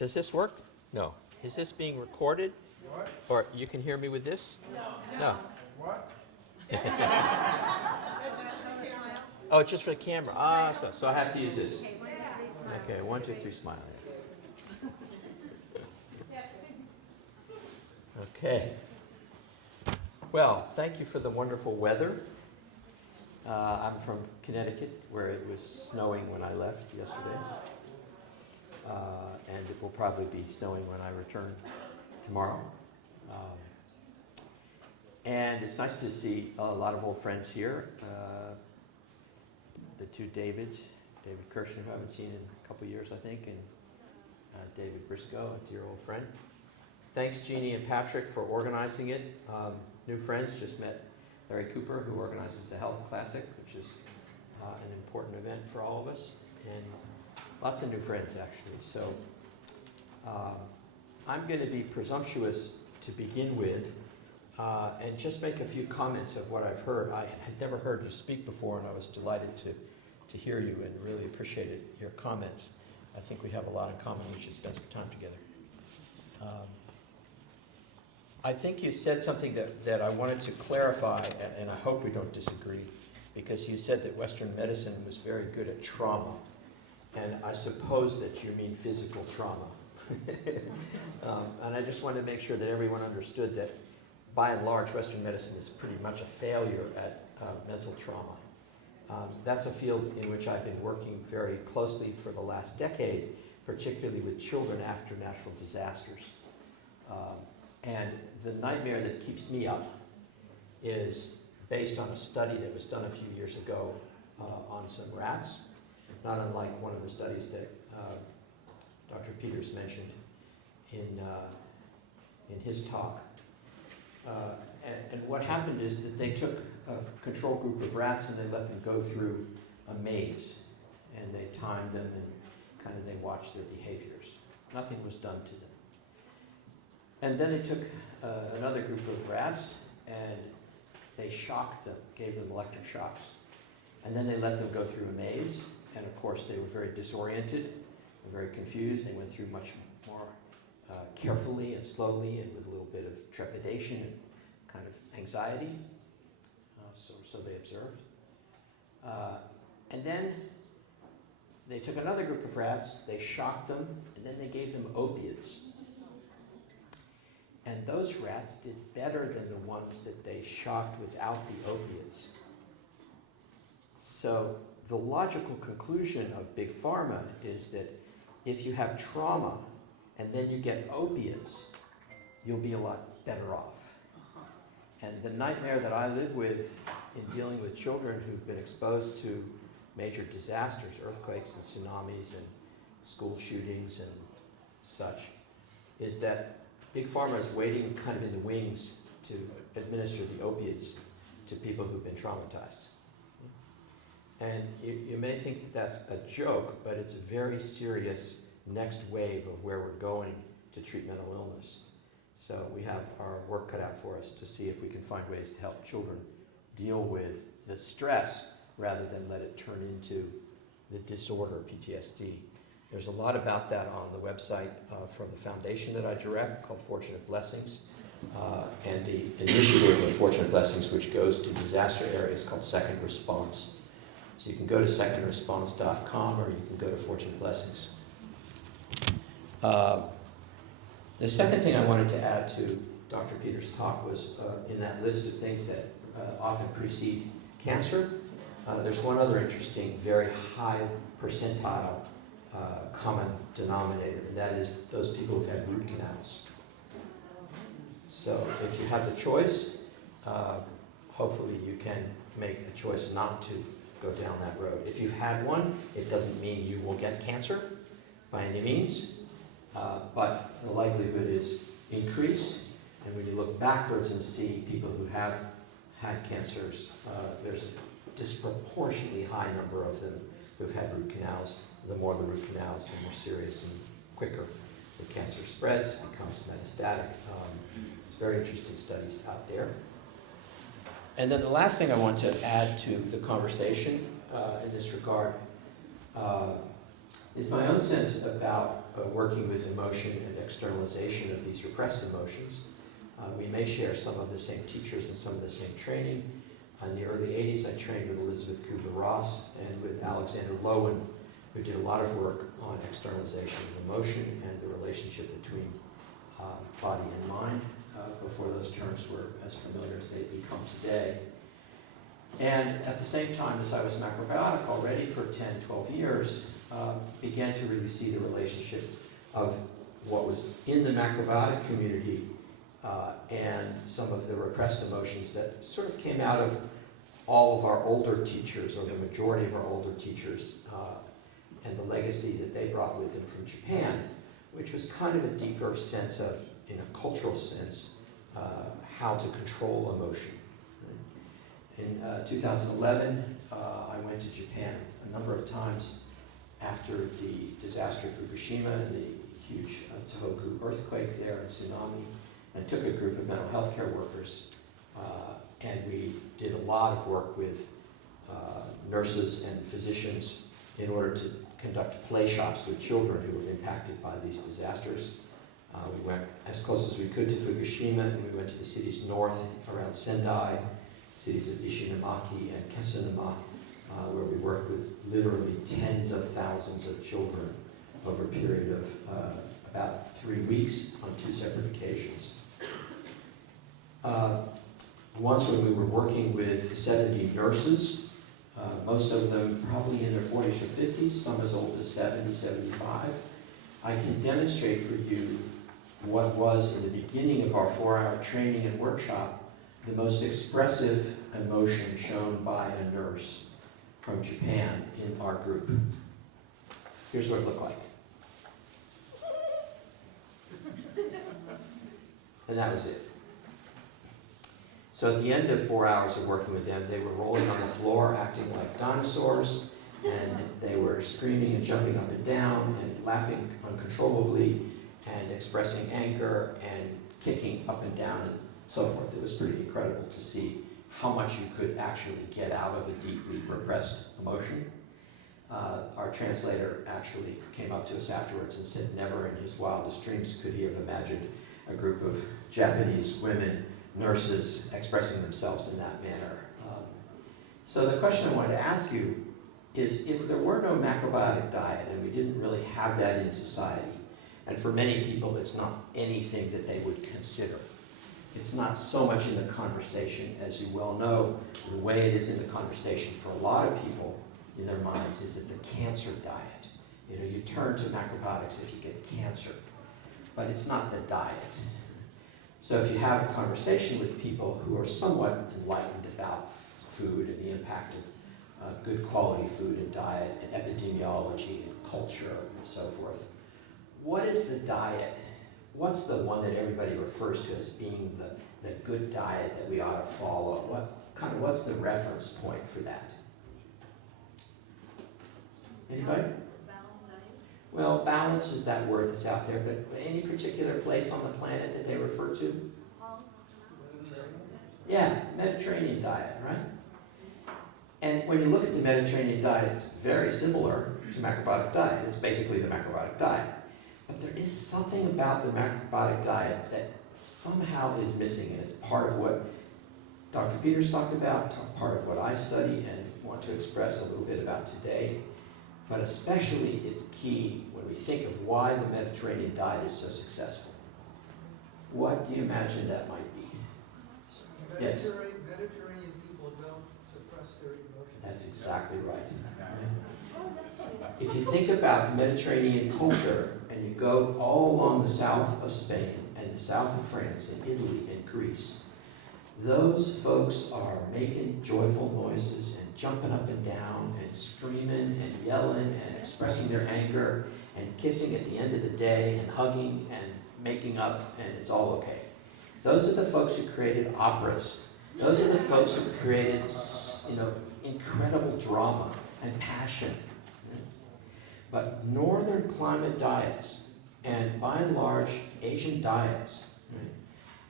Does this work? No. Is this being recorded? What? Or you can hear me with this? No. What? Oh, it's just for the camera. Ah, so I have to use this. Okay, 1, 2, 3, smile. Okay. Well, thank you for the wonderful weather. I'm from Connecticut, where it was snowing when I left yesterday. And it will probably be snowing when I return tomorrow. And it's nice to see a lot of old friends here. The two Davids, David Kirshner, who I haven't seen in a couple years, I think, and David Briscoe, a dear old friend. Thanks, Jeannie and Patrick, for organizing it. New friends, just met Larry Cooper, who organizes the Health Classic, which is an important event for all of us, and lots of new friends, actually. So I'm going to be presumptuous to begin with and just make a few comments of what I've heard. I had never heard you speak before, and I was delighted to hear you and really appreciated your comments. I think we have a lot in common. We should spend some time together. I think you said something that I wanted to clarify, and I hope we don't disagree, because you said that Western medicine was very good at trauma, and I suppose that you mean physical trauma. And I just wanted to make sure that everyone understood that, by and large, Western medicine is pretty much a failure at mental trauma. That's a field in which I've been working very closely for the last decade, particularly with children after natural disasters. And the nightmare that keeps me up is based on a study that was done a few years ago on some rats, not unlike one of the studies that Dr. Peters mentioned in his talk. And what happened is that they took a control group of rats and they let them go through a maze, and they timed them and kind of they watched their behaviors. Nothing was done to them. And then they took another group of rats and they shocked them, gave them electric shocks. And then they let them go through a maze. And of course, they were very disoriented and very confused. They went through much more carefully and slowly and with a little bit of trepidation and kind of anxiety. So they observed. And then they took another group of rats, they shocked them, and then they gave them opiates. And those rats did better than the ones that they shocked without the opiates. So the logical conclusion of Big Pharma is that if you have trauma and then you get opiates, you'll be a lot better off. And the nightmare that I live with in dealing with children who've been exposed to major disasters, earthquakes and tsunamis and school shootings and such, is that Big Pharma is waiting kind of in the wings to administer the opiates to people who've been traumatized. And you may think that that's a joke, but it's a very serious next wave of where we're going to treat mental illness. So we have our work cut out for us to see if we can find ways to help children deal with the stress rather than let it turn into the disorder, PTSD. There's a lot about that on the website from the foundation that I direct called Fortunate Blessings, and the initiative of Fortunate Blessings, which goes to disaster areas, called Second Response. So you can go to secondresponse.com or you can go to Fortunate Blessings. The second thing I wanted to add to Dr. Peters' talk was in that list of things that often precede cancer, there's one other interesting, very high percentile common denominator, and that is those people who've had root canals. So if you have the choice, hopefully you can make a choice not to go down that road. If you've had one, it doesn't mean you will get cancer by any means, but the likelihood is increased. And when you look backwards and see people who have had cancers, there's a disproportionately high number of them who've had root canals. The more the root canals, the more serious and quicker the cancer spreads, becomes metastatic. It's very interesting studies out there. And then the last thing I want to add to the conversation in this regard is my own sense about working with emotion and externalization of these repressed emotions. We may share some of the same teachers and some of the same training. In the early 80s, I trained with Elizabeth Kubler-Ross and with Alexander Lowen, who did a lot of work on externalization of emotion and the relationship between body and mind before those terms were as familiar as they've become today. And at the same time as I was macrobiotic already for 10, 12 years, began to really see the relationship of what was in the macrobiotic community and some of the repressed emotions that sort of came out of all of our older teachers, or the majority of our older teachers, and the legacy that they brought with them from Japan, which was kind of a deeper sense of, in a cultural sense, how to control emotion. In 2011, I went to Japan a number of times after the disaster of Fukushima and the huge Tohoku earthquake there and tsunami, and took a group of mental health care workers, and we did a lot of work with nurses and physicians in order to conduct play shops with children who were impacted by these disasters. We went as close as we could to Fukushima, and we went to the cities north around Sendai, cities of Ishinomaki and Kesunuma, where we worked with literally tens of thousands of children over a period of about 3 weeks on 2 separate occasions. Once when we were working with 70 nurses, most of them probably in their 40s or 50s, some as old as 70, 75, I can demonstrate for you what was, in the beginning of our 4-hour training and workshop, the most expressive emotion shown by a nurse from Japan in our group. Here's what it looked like. And that was it. So at the end of 4 hours of working with them, they were rolling on the floor, acting like dinosaurs, and they were screaming and jumping up and down and laughing uncontrollably and expressing anger and kicking up and down and so forth. It was pretty incredible to see how much you could actually get out of a deeply repressed emotion. Our translator actually came up to us afterwards and said never in his wildest dreams could he have imagined a group of Japanese women, nurses, expressing themselves in that manner. So the question I wanted to ask you is, if there were no macrobiotic diet and we didn't really have that in society, and for many people it's not anything that they would consider. It's not so much in the conversation, as you well know. The way it is in the conversation for a lot of people in their minds is it's a cancer diet. You know, you turn to macrobiotics if you get cancer, but it's not the diet. So if you have a conversation with people who are somewhat enlightened about food and the impact of good quality food and diet and epidemiology and culture and so forth, what is the diet? What's the one that everybody refers to as being the good diet that we ought to follow? What's the reference point for that? Anybody? Well, balance is that word that's out there, but any particular place on the planet that they refer to? Yeah, Mediterranean diet, right? And when you look at the Mediterranean diet, it's very similar to macrobiotic diet. It's basically the macrobiotic diet. But there is something about the macrobiotic diet that somehow is missing, and it's part of what Dr. Peters talked about, part of what I study and want to express a little bit about today. But especially it's key when we think of why the Mediterranean diet is so successful. What do you imagine that might be? Yes? Mediterranean people don't suppress their emotions. That's exactly right. If you think about the Mediterranean culture and you go all along the south of Spain and the south of France and Italy and Greece, those folks are making joyful noises and jumping up and down and screaming and yelling and expressing their anger and kissing at the end of the day and hugging and making up, and it's all okay. Those are the folks who created operas. Those are the folks who created, incredible drama and passion. But northern climate diets, and by and large Asian diets, right,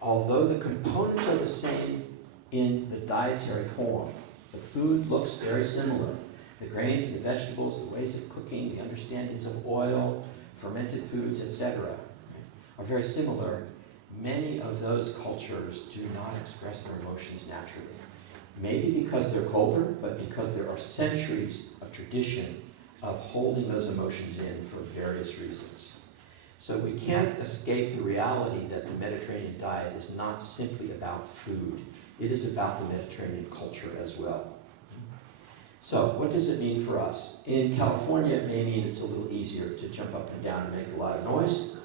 although the components are the same in the dietary form, the food looks very similar. The grains and the vegetables, the ways of cooking, the understandings of oil, fermented foods, etc., are very similar. Many of those cultures do not express their emotions naturally. Maybe because they're colder, but because there are centuries of tradition of holding those emotions in for various reasons. So we can't escape the reality that the Mediterranean diet is not simply about food. It is about the Mediterranean culture as well. So what does it mean for us? In California, it may mean it's a little easier to jump up and down and make a lot of noise.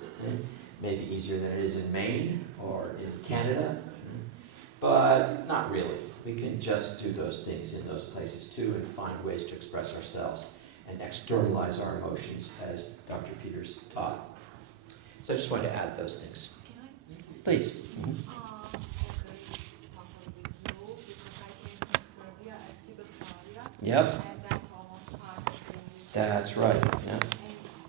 Maybe easier than it is in Maine or in Canada. But not really. We can just do those things in those places too and find ways to express ourselves and externalize our emotions, as Dr. Peters taught. So I just wanted to add those things. Can I? Please. Very comfortable with you because I came from Serbia, ex-Yugoslavia. Yep. And that's almost part of the. That's right. Yeah. And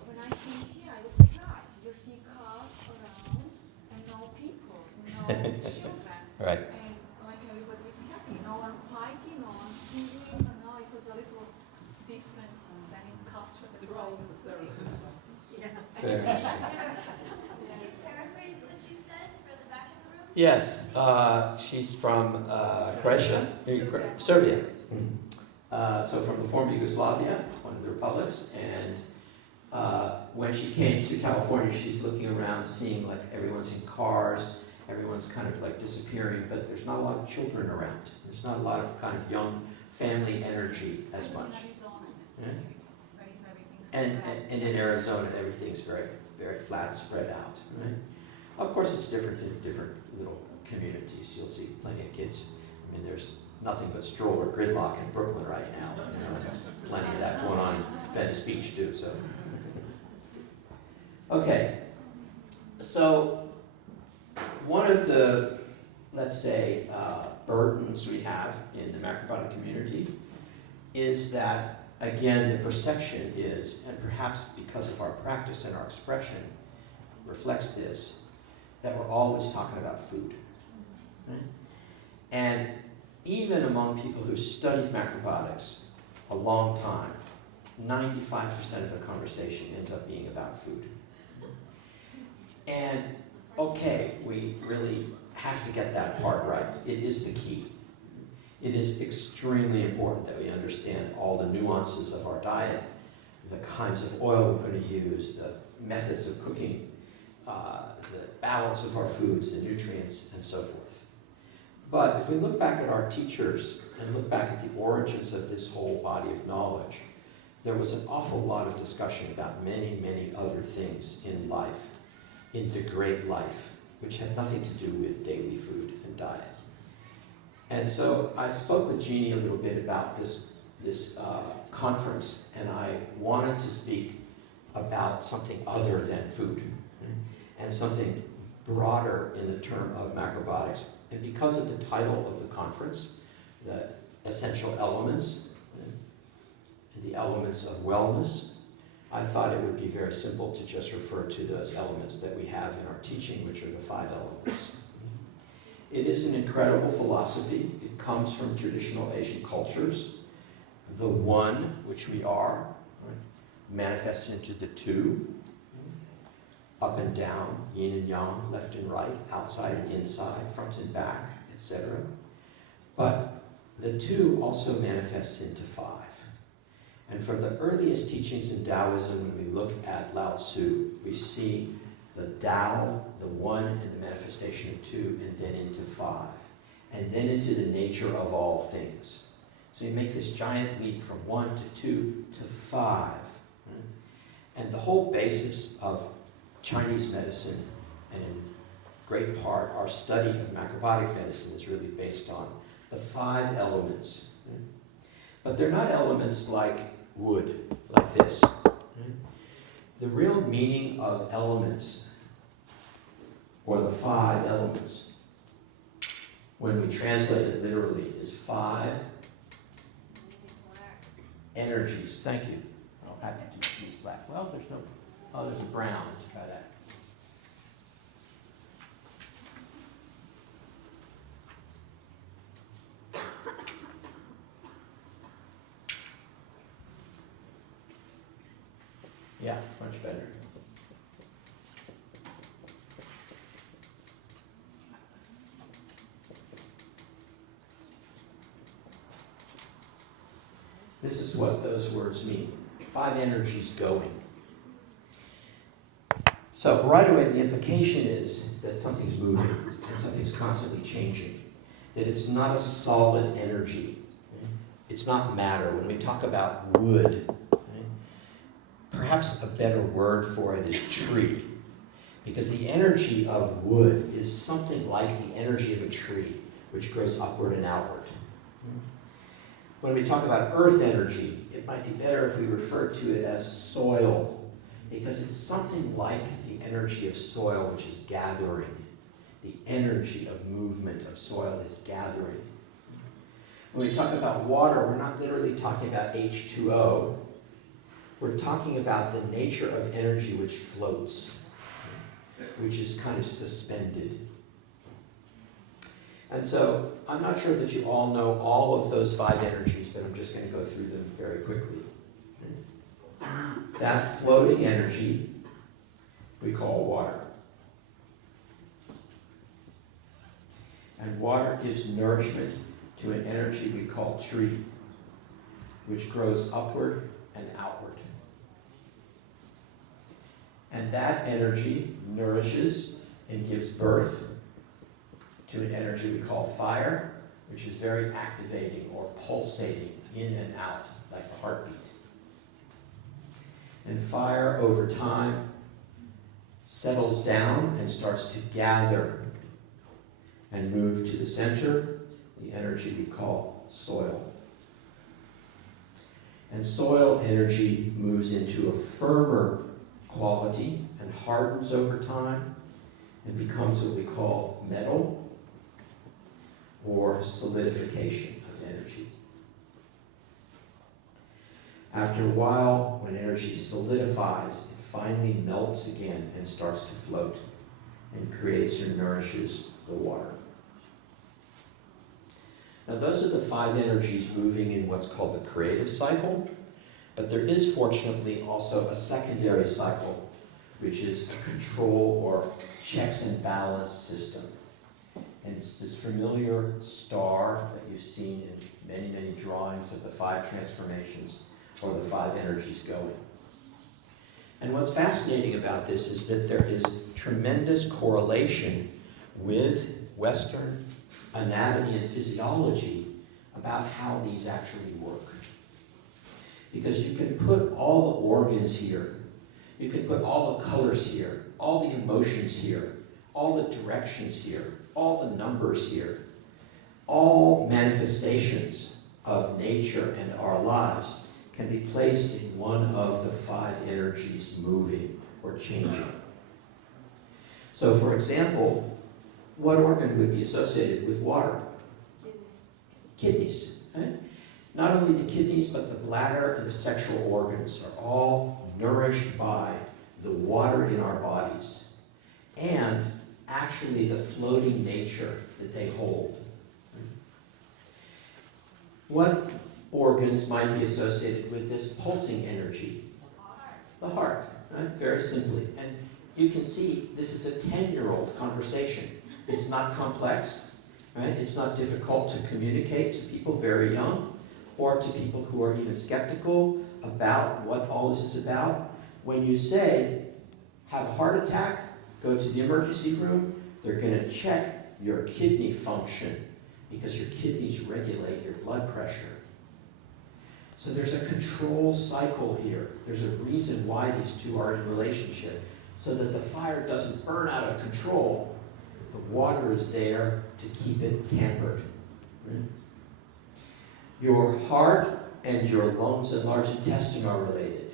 when I came here, I was surprised. You see cars around and no people, no children. Right. And like everybody is happy. No one fighting, no one singing. No, it was a little different than in culture that we're all used to. Yeah. Very interesting. Can you paraphrase what you said for the back of the room? Yes, she's from Croatia, Serbia. So from the former Yugoslavia, one of the republics, and when she came to California, she's looking around, seeing like everyone's in cars, everyone's kind of like disappearing, but there's not a lot of children around. There's not a lot of kind of young family energy as much. Yeah. And in Arizona, everyth's very, very flat, spread out, right? Of course, it's different in different little communities. You'll see plenty of kids. I mean, there's nothing but stroller gridlock in Brooklyn right now. You know, there's plenty of that going on in Venice Beach too. So, okay. So, one of the, let's say, burdens we have in the macrobiotic community is that, again, the perception is, and perhaps because of our practice and our expression reflects this, that we're always talking about food. Right? And even among people who studied macrobiotics a long time, 95% of the conversation ends up being about food. And okay, we really have to get that part right. It is the key. It is extremely important that we understand all the nuances of our diet, the kinds of oil we're going to use, the methods of cooking, the balance of our foods, the nutrients, and so forth. But if we look back at our teachers and look back at the origins of this whole body of knowledge, there was an awful lot of discussion about many, many other things in life, in the great life, which had nothing to do with daily food and diet. And so I spoke with Jeannie a little bit about this conference, and I wanted to speak about something other than food and something broader in the term of macrobiotics. And because of the title of the conference, the essential elements and the elements of wellness, I thought it would be very simple to just refer to those elements that we have in our teaching, which are the 5 elements. It is an incredible philosophy. It comes from traditional Asian cultures. The one, which we are, right, manifests into the 2, up and down, yin and yang, left and right, outside and inside, front and back, etc. But the 2 also manifests into 5. And from the earliest teachings in Taoism, when we look at Lao Tzu, we see the Tao, the 1, and the manifestation of 2, and then into 5. And then into the nature of all things. So you make this giant leap from 1 to 2 to 5. Right? And the whole basis of Chinese medicine, and in great part our study of macrobiotic medicine, is really based on the 5 elements. Right? But they're not elements like wood, like this. Right? The real meaning of elements, or the 5 elements, when we translate it literally, is 5 energies. Thank you. I'll have to use black. Well, there's no. Oh, there's a brown. Let's try that. Yeah, much better. This is what those words mean. 5 energies going. So right away, the implication is that something's moving and something's constantly changing. That it's not a solid energy. It's not matter. When we talk about wood, perhaps a better word for it is tree. Because the energy of wood is something like the energy of a tree, which grows upward and outward. When we talk about earth energy, it might be better if we refer to it as soil, because it's something like the energy of soil, which is gathering. The energy of movement of soil is gathering. When we talk about water, we're not literally talking about H2O. We're talking about the nature of energy which floats, which is kind of suspended. And so, I'm not sure that you all know all of those 5 energies, but I'm just going to go through them very quickly. That floating energy we call water. And water gives nourishment to an energy we call tree, which grows upward and outward. And that energy nourishes and gives birth to an energy we call fire, which is very activating or pulsating in and out like the heartbeat. And fire over time settles down and starts to gather and move to the center, the energy we call soil. And soil energy moves into a firmer quality and hardens over time and becomes what we call metal or solidification of energy. After a while, when energy solidifies, it finally melts again and starts to float and creates or nourishes the water. Now those are the 5 energies moving in what's called the creative cycle, but there is fortunately also a secondary cycle, which is a control or checks and balance system. And it's this familiar star that you've seen in many, many drawings of the 5 transformations or the 5 energies going. And what's fascinating about this is that there is tremendous correlation with Western anatomy and physiology about how these actually work. Because you can put all the organs here, you can put all the colors here, all the emotions here, all the directions here, all the numbers here, all manifestations of nature and our lives can be placed in one of the 5 energies moving or changing. So for example, what organ would be associated with water? Kidneys. Right? Not only the kidneys, but the bladder and the sexual organs are all nourished by the water in our bodies and actually the floating nature that they hold. What organs might be associated with this pulsing energy? The heart, right? Very simply. And you can see this is a 10-year-old conversation. It's not complex, right? It's not difficult to communicate to people very young or to people who are even skeptical about what all this is about. When you say, have a heart attack, go to the emergency room, they're going to check your kidney function because your kidneys regulate your blood pressure. So there's a control cycle here. There's a reason why these two are in relationship, so that the fire doesn't burn out of control. The water is there to keep it tempered. Right? Your heart and your lungs and large intestine are related.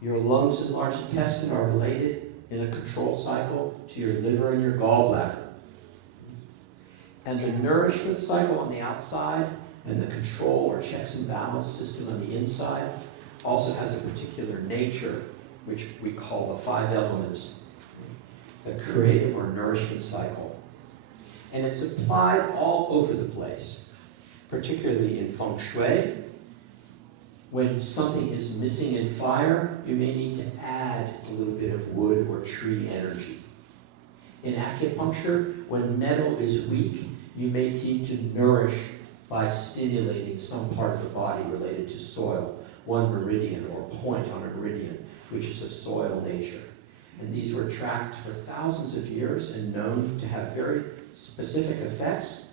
Your lungs and large intestine are related in a control cycle to your liver and your gallbladder. And the nourishment cycle on the outside and the control or checks and balance system on the inside also has a particular nature, which we call the 5 elements, the creative or nourishment cycle. And it's applied all over the place, particularly in feng shui. When something is missing in fire, you may need to add a little bit of wood or tree energy. In acupuncture, when metal is weak, you may need to nourish by stimulating some part of the body related to soil, one meridian or point on a meridian, which is a soil nature. And these were tracked for thousands of years and known to have very specific effects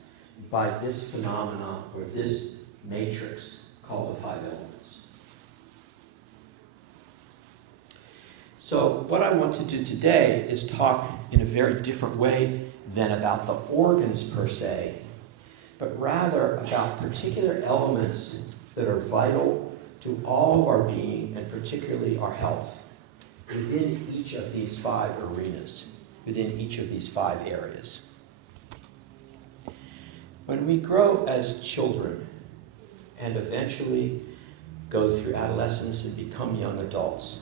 by this phenomena or this matrix called the five elements. So what I want to do today is talk in a very different way than about the organs per se, but rather about particular elements that are vital to all of our being and particularly our health within each of these five arenas, within each of these five areas. When we grow as children and eventually go through adolescence and become young adults,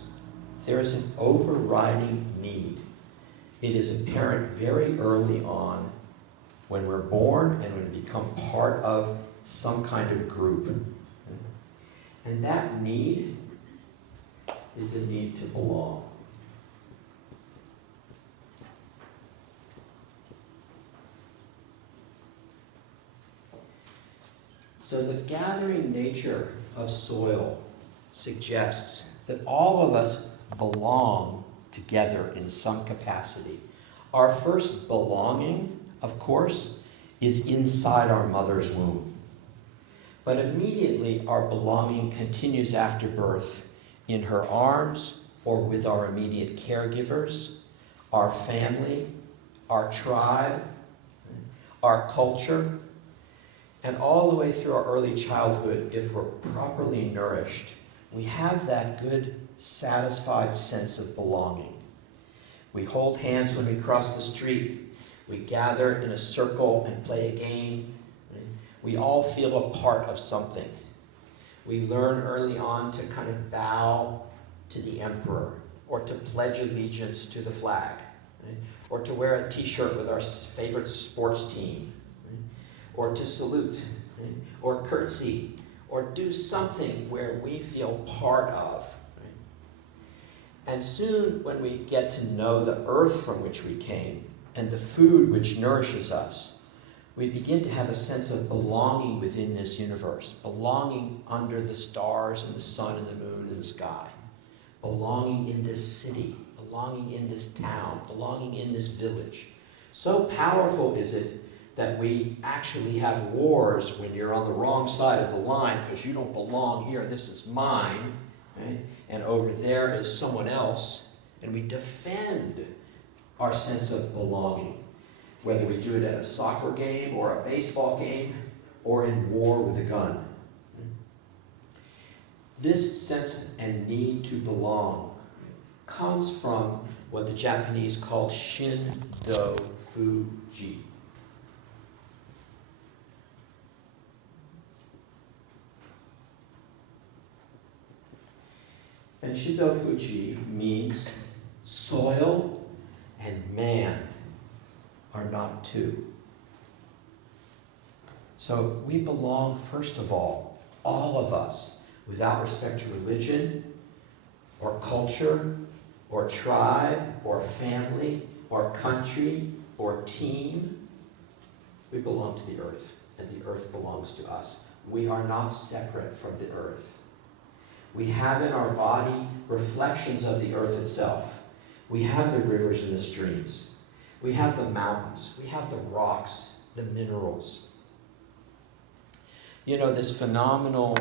there is an overriding need. It is apparent very early on when we're born and when we become part of some kind of group. And that need is the need to belong. So the gathering nature of soil suggests that all of us belong together in some capacity. Our first belonging, of course, is inside our mother's womb. But immediately our belonging continues after birth in her arms or with our immediate caregivers, our family, our tribe, our culture, and all the way through our early childhood, if we're properly nourished, we have that good, satisfied sense of belonging. We hold hands when we cross the street. We gather in a circle and play a game. We all feel a part of something. We learn early on to kind of bow to the emperor, or to pledge allegiance to the flag, or to wear a t-shirt with our favorite sports team, or to salute, or curtsy, or do something where we feel part of. And soon, when we get to know the earth from which we came and the food which nourishes us, we begin to have a sense of belonging within this universe, belonging under the stars and the sun and the moon and the sky, belonging in this city, belonging in this town, belonging in this village. So powerful is it that we actually have wars when you're on the wrong side of the line because you don't belong here, this is mine, right? And over there is someone else, and we defend our sense of belonging, whether we do it at a soccer game or a baseball game or in war with a gun. This sense and need to belong comes from what the Japanese called Shin-Do-Fuji. And Shin-Do-Fuji means soil and man are not two. So we belong, first of all of us, without respect to religion, or culture, or tribe, or family, or country, or team. We belong to the earth, and the earth belongs to us. We are not separate from the earth. We have in our body reflections of the earth itself. We have the rivers and the streams. We have the mountains. We have the rocks, the minerals. You know, this phenomenal,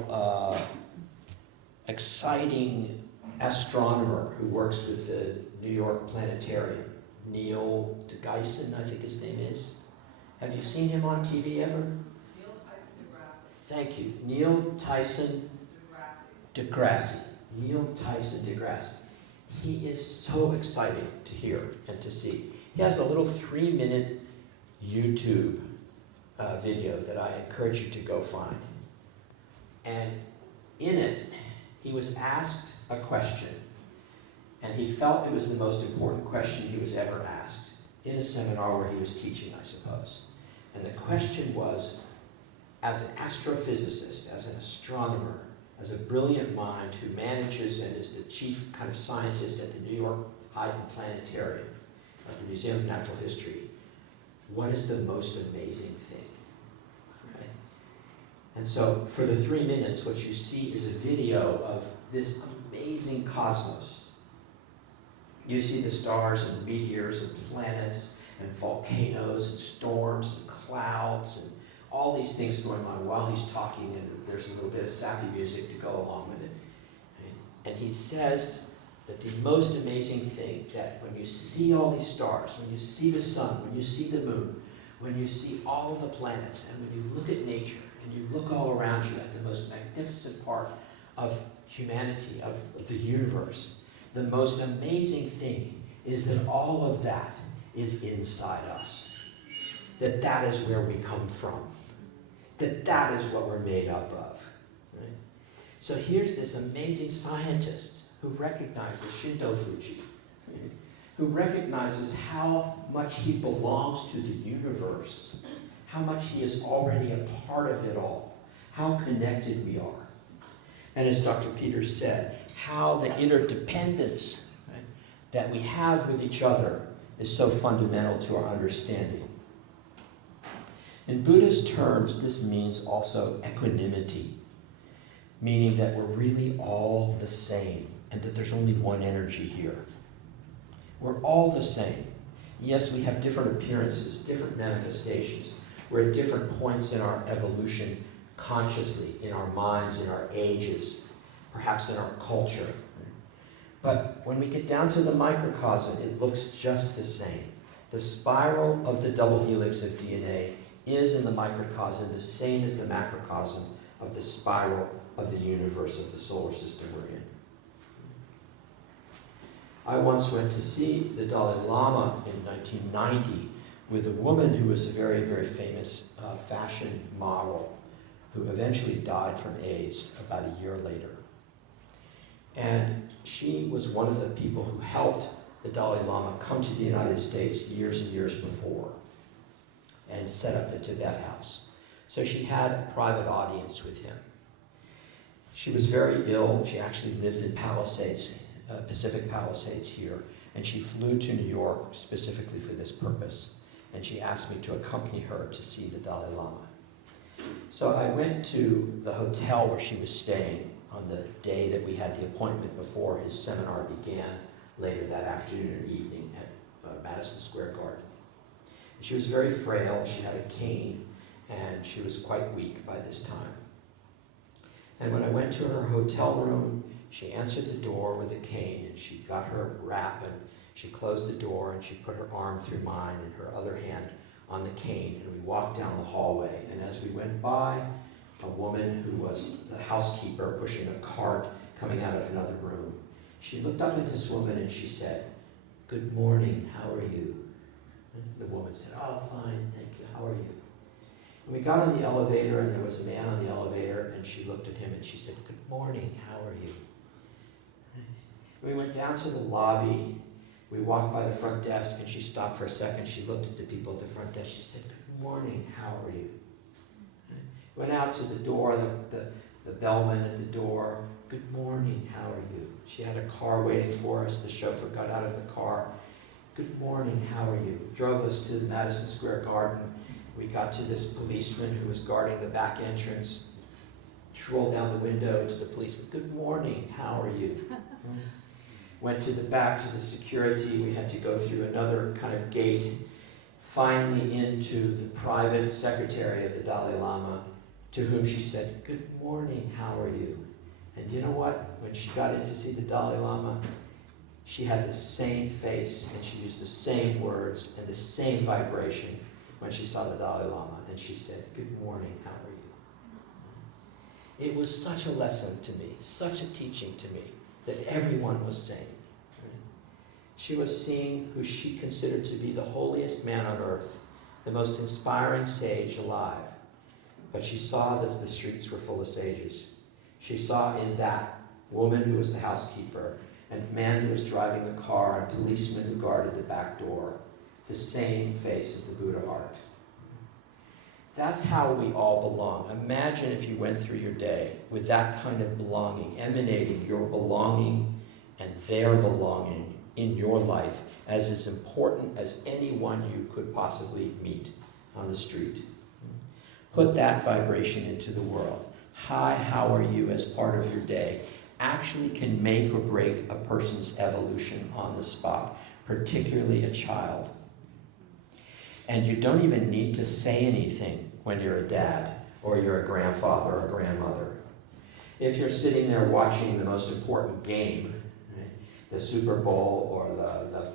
exciting astronomer who works with the New York Planetarium, Neil deGrasse, I think his name is. Have you seen him on TV ever? Neil Tyson deGrasse. Thank you. Neil Tyson deGrasse. Neil Tyson deGrasse. He is so exciting to hear and to see. He has a little 3-minute YouTube video that I encourage you to go find. And in it, he was asked a question, and he felt it was the most important question he was ever asked in a seminar where he was teaching, I suppose. And the question was, as an astrophysicist, as an astronomer, as a brilliant mind who manages and is the chief kind of scientist at the New York Planetarium, at the Museum of Natural History, what is the most amazing thing? Right? And so for the 3 minutes, what you see is a video of this amazing cosmos. You see the stars and meteors and planets and volcanoes and storms and clouds and all these things going on while he's talking, and there's a little bit of sappy music to go along with it. And he says that the most amazing thing, that when you see all these stars, when you see the sun, when you see the moon, when you see all of the planets, and when you look at nature, and you look all around you at the most magnificent part of humanity, of the universe, the most amazing thing is that all of that is inside us. That is where we come from. That is what we're made up of. Right? So here's this amazing scientist who recognizes Shinto Fuji, right? Who recognizes how much he belongs to the universe, how much he is already a part of it all, how connected we are. And as Dr. Peters said, how the interdependence, right, that we have with each other is so fundamental to our understanding. In Buddhist terms, this means also equanimity, meaning that we're really all the same and that there's only one energy here. We're all the same. Yes, we have different appearances, different manifestations. We're at different points in our evolution, consciously, in our minds, in our ages, perhaps in our culture. But when we get down to the microcosm, it looks just the same. The spiral of the double helix of DNA is in the microcosm the same as the macrocosm of the spiral of the universe, of the solar system we're in. I once went to see the Dalai Lama in 1990 with a woman who was a very, very famous fashion model who eventually died from AIDS about a year later. And she was one of the people who helped the Dalai Lama come to the United States years and years before and set up the Tibet House. So she had a private audience with him. She was very ill. She actually lived in Palisades, Pacific Palisades here, and she flew to New York specifically for this purpose. And she asked me to accompany her to see the Dalai Lama. So I went to the hotel where she was staying on the day that we had the appointment before his seminar began later that afternoon and evening at Madison Square Garden. And she was very frail. She had a cane, and she was quite weak by this time. And when I went to her hotel room, she answered the door with a cane, and she got her wrap, and she closed the door, and she put her arm through mine and her other hand on the cane, and we walked down the hallway. And as we went by, a woman who was the housekeeper pushing a cart coming out of another room, she looked up at this woman and she said, "Good morning, how are you?" And the woman said, "Oh, fine, thank you, how are you?" And we got on the elevator, and there was a man on the elevator, and she looked at him and she said, "Good morning, how are you?" And we went down to the lobby. We walked by the front desk, and she stopped for a second. She looked at the people at the front desk. She said, "Good morning, how are you?" Went out to the door, the bellman at the door. "Good morning, how are you?" She had a car waiting for us. The chauffeur got out of the car. "Good morning, how are you?" Drove us to the Madison Square Garden. We got to this policeman who was guarding the back entrance. Rolled down the window to the policeman. "Good morning, how are you?" Went to the back to the security. We had to go through another kind of gate. Finally into the private secretary of the Dalai Lama, to whom she said, "Good morning, how are you?" And you know what? When she got in to see the Dalai Lama, she had the same face, and she used the same words and the same vibration when she saw the Dalai Lama. And she said, "Good morning, how are you?" It was such a lesson to me, such a teaching to me, that everyone was saying. She was seeing who she considered to be the holiest man on earth, the most inspiring sage alive. But she saw that the streets were full of sages. She saw in that woman who was the housekeeper, and man who was driving the car, and policeman who guarded the back door, the same face of the Buddha heart. That's how we all belong. Imagine if you went through your day with that kind of belonging, emanating your belonging and their belonging in your life as important as anyone you could possibly meet on the street. Put that vibration into the world. Hi, how are you as part of your day actually can make or break a person's evolution on the spot, particularly a child. And you don't even need to say anything when you're a dad or you're a grandfather or grandmother. If you're sitting there watching the most important game, right, the Super Bowl or the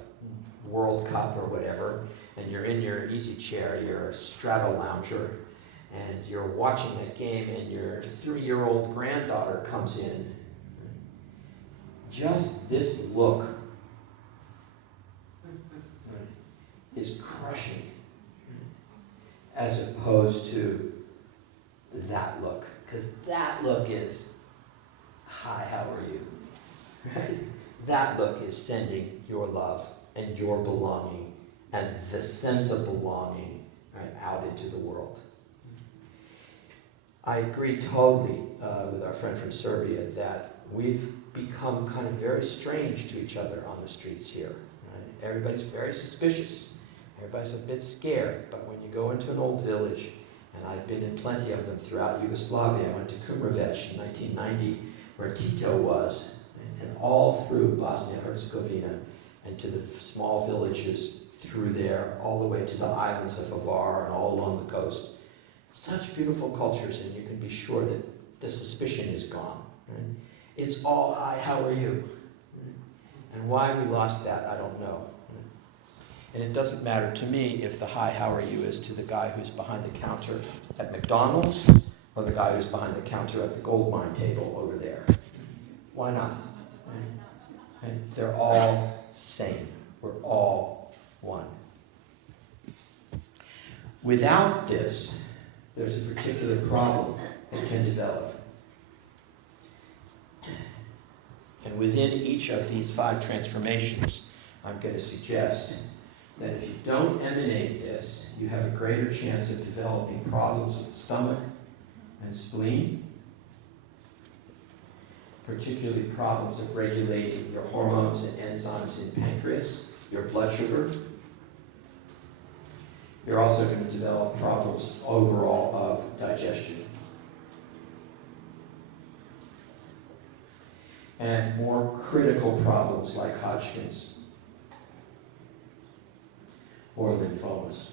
World Cup or whatever, and you're in your easy chair, you're a straddle lounger, and you're watching that game and your 3-year-old granddaughter comes in, just this look is crushing as opposed to that look. Because that look is, hi, how are you? Right? That look is sending your love and your belonging and the sense of belonging, right, out into the world. I agree totally with our friend from Serbia that we've become kind of very strange to each other on the streets here. Right? Everybody's very suspicious. Everybody's a bit scared. But when you go into an old village, and I've been in plenty of them throughout Yugoslavia. I went to Kumrovec in 1990, where Tito was, and all through Bosnia-Herzegovina, and to the small villages through there, all the way to the islands of Hvar and all along the coast. Such beautiful cultures, and you can be sure that the suspicion is gone. Right? It's all, hi, how are you? And why we lost that, I don't know. And it doesn't matter to me if the hi, how are you is to the guy who's behind the counter at McDonald's or the guy who's behind the counter at the gold mine table over there. Why not? Right? They're all same. We're all one. Without this, there's a particular problem that can develop. And within each of these 5 transformations, I'm going to suggest that if you don't emanate this, you have a greater chance of developing problems with the stomach and spleen, particularly problems of regulating your hormones and enzymes in pancreas, your blood sugar. You're also going to develop problems overall of digestion. And more critical problems like Hodgkin's or lymphomas.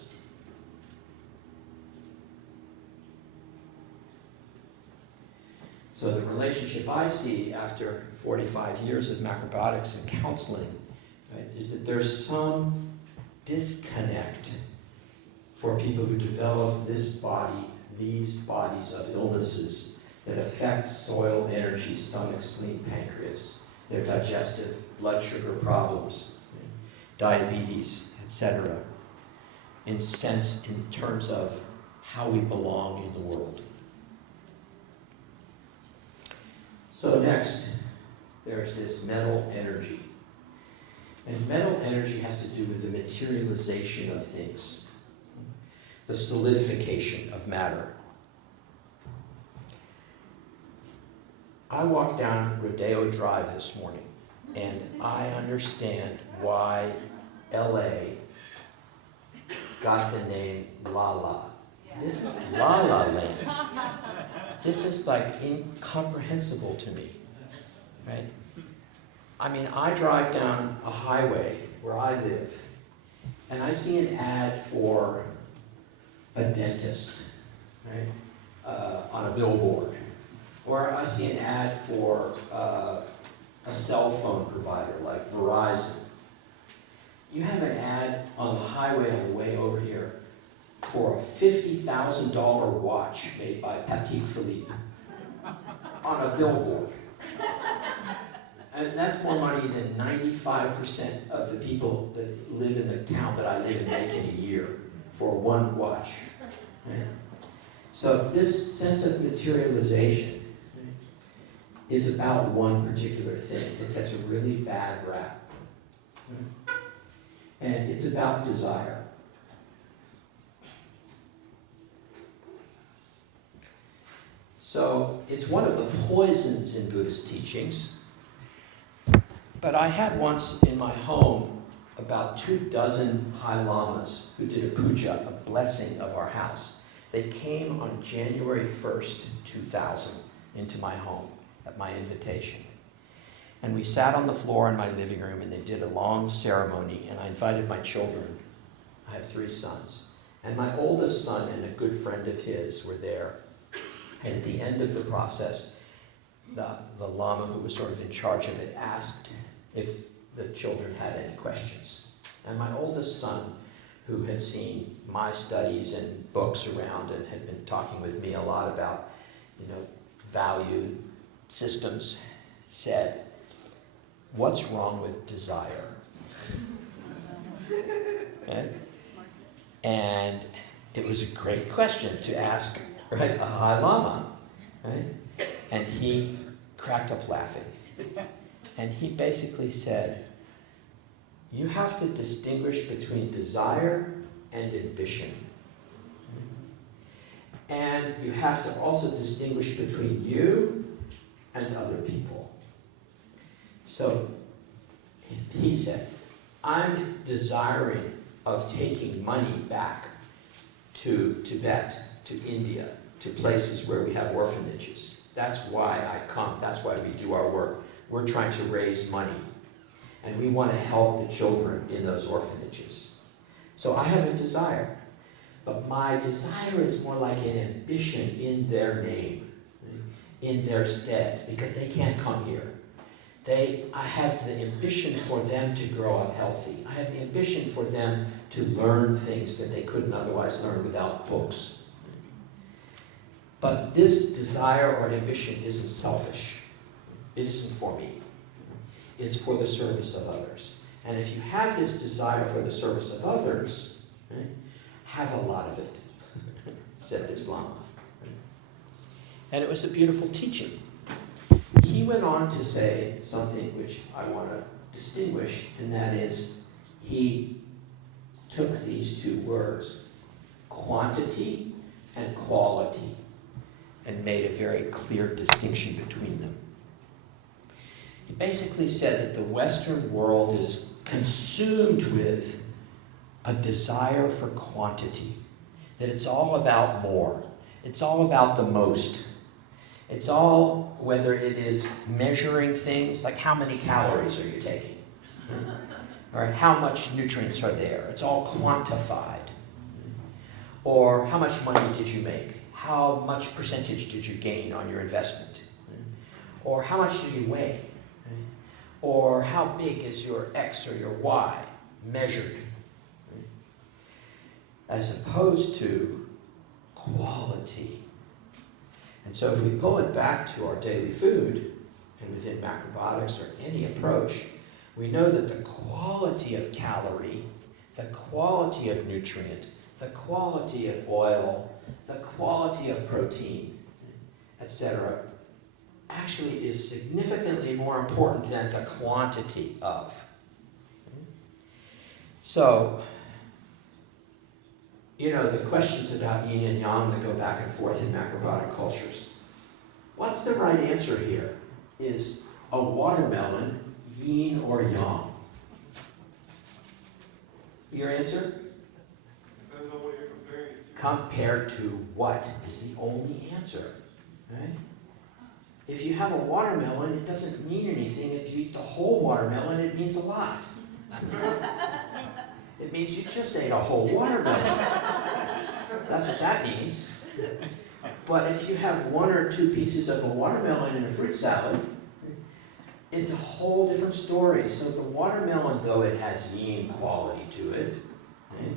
So the relationship I see after 45 years of macrobiotics and counseling, right, is that there's some disconnect for people who develop this body, these bodies of illnesses that affect soil, energy, stomach, spleen, pancreas, their digestive, blood sugar problems, diabetes, etc. In terms of how we belong in the world. So next, there's this mental energy. And mental energy has to do with the materialization of things, the solidification of matter. I walked down Rodeo Drive this morning, and I understand why LA got the name La La. This is La La Land. This is like incomprehensible to me, right? I mean, I drive down a highway where I live, and I see an ad for a dentist, right, on a billboard. Or I see an ad for a cell phone provider like Verizon. You have an ad on the highway on the way over here for a $50,000 watch made by Patek Philippe on a billboard. And that's more money than 95% of the people that live in the town that I live in make in a year for one watch. Right? So this sense of materialization is about one particular thing that gets a really bad rap. And it's about desire. So it's one of the poisons in Buddhist teachings. But I had once in my home about 24 High Lamas who did a puja, a blessing of our house. They came on January 1st, 2000, into my home at my invitation. And we sat on the floor in my living room, and they did a long ceremony, and I invited my children. I have 3 sons. And my oldest son and a good friend of his were there. And at the end of the process, the Lama, who was sort of in charge of it, asked if the children had any questions. And my oldest son, who had seen my studies and books around and had been talking with me a lot about, value systems, said, "What's wrong with desire?" Okay? And it was a great question to ask, right, a High Lama, right? And he cracked up laughing. And he basically said, you have to distinguish between desire and ambition. And you have to also distinguish between you and other people. So he said, I'm desiring of taking money back to Tibet, to India, to places where we have orphanages. That's why I come. That's why we do our work. We're trying to raise money. And we want to help the children in those orphanages. So I have a desire. But my desire is more like an ambition in their name, in their stead, because they can't come here. I have the ambition for them to grow up healthy. I have the ambition for them to learn things that they couldn't otherwise learn without books. But this desire or ambition isn't selfish. It isn't for me. It's for the service of others. And if you have this desire for the service of others, right, have a lot of it, said this Lama. And it was a beautiful teaching. He went on to say something which I want to distinguish, and that is, he took these 2 words, quantity and quality, and made a very clear distinction between them. He basically said that the Western world is consumed with a desire for quantity, that it's all about more. It's all about the most. It's all, whether it is measuring things, like how many calories are you taking? Or how much nutrients are there? It's all quantified. Or how much money did you make? How much percentage did you gain on your investment? Or how much do you weigh? Or how big is your X or your Y measured? As opposed to quality. And so if we pull it back to our daily food, and within macrobiotics or any approach, we know that the quality of calorie, the quality of nutrient, the quality of oil, the quality of protein, etc., actually is significantly more important than the quantity of. So, the questions about yin and yang that go back and forth in macrobiotic cultures. What's the right answer here? Is a watermelon yin or yang? Your answer? Depends on what you're comparing it to. Compared to what is the only answer, right? If you have a watermelon, it doesn't mean anything. If you eat the whole watermelon, it means a lot. It means you just ate a whole watermelon. That's what that means. But if you have 1 or 2 pieces of a watermelon in a fruit salad, it's a whole different story. So the watermelon, though it has yin quality to it, right,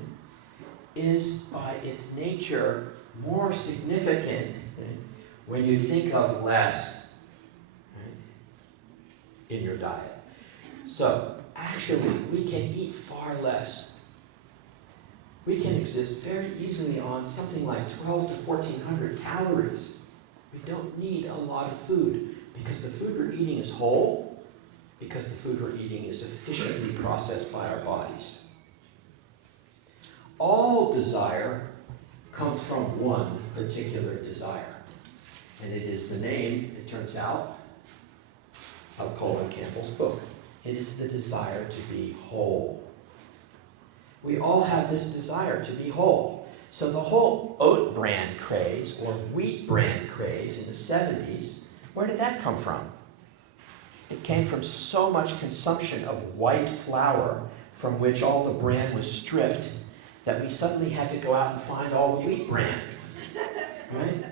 is by its nature more significant, right, when you think of less, right, in your diet. So actually, we can eat far less. We can exist very easily on something like 12 to 1,400 calories. We don't need a lot of food because the food we're eating is whole, because the food we're eating is efficiently processed by our bodies. All desire comes from one particular desire. And it is the name, it turns out, of Colin Campbell's book. It is the desire to be whole. We all have this desire to be whole. So the whole oat brand craze or wheat brand craze in the 70s, where did that come from? It came from so much consumption of white flour from which all the bran was stripped that we suddenly had to go out and find all the wheat bran. Right?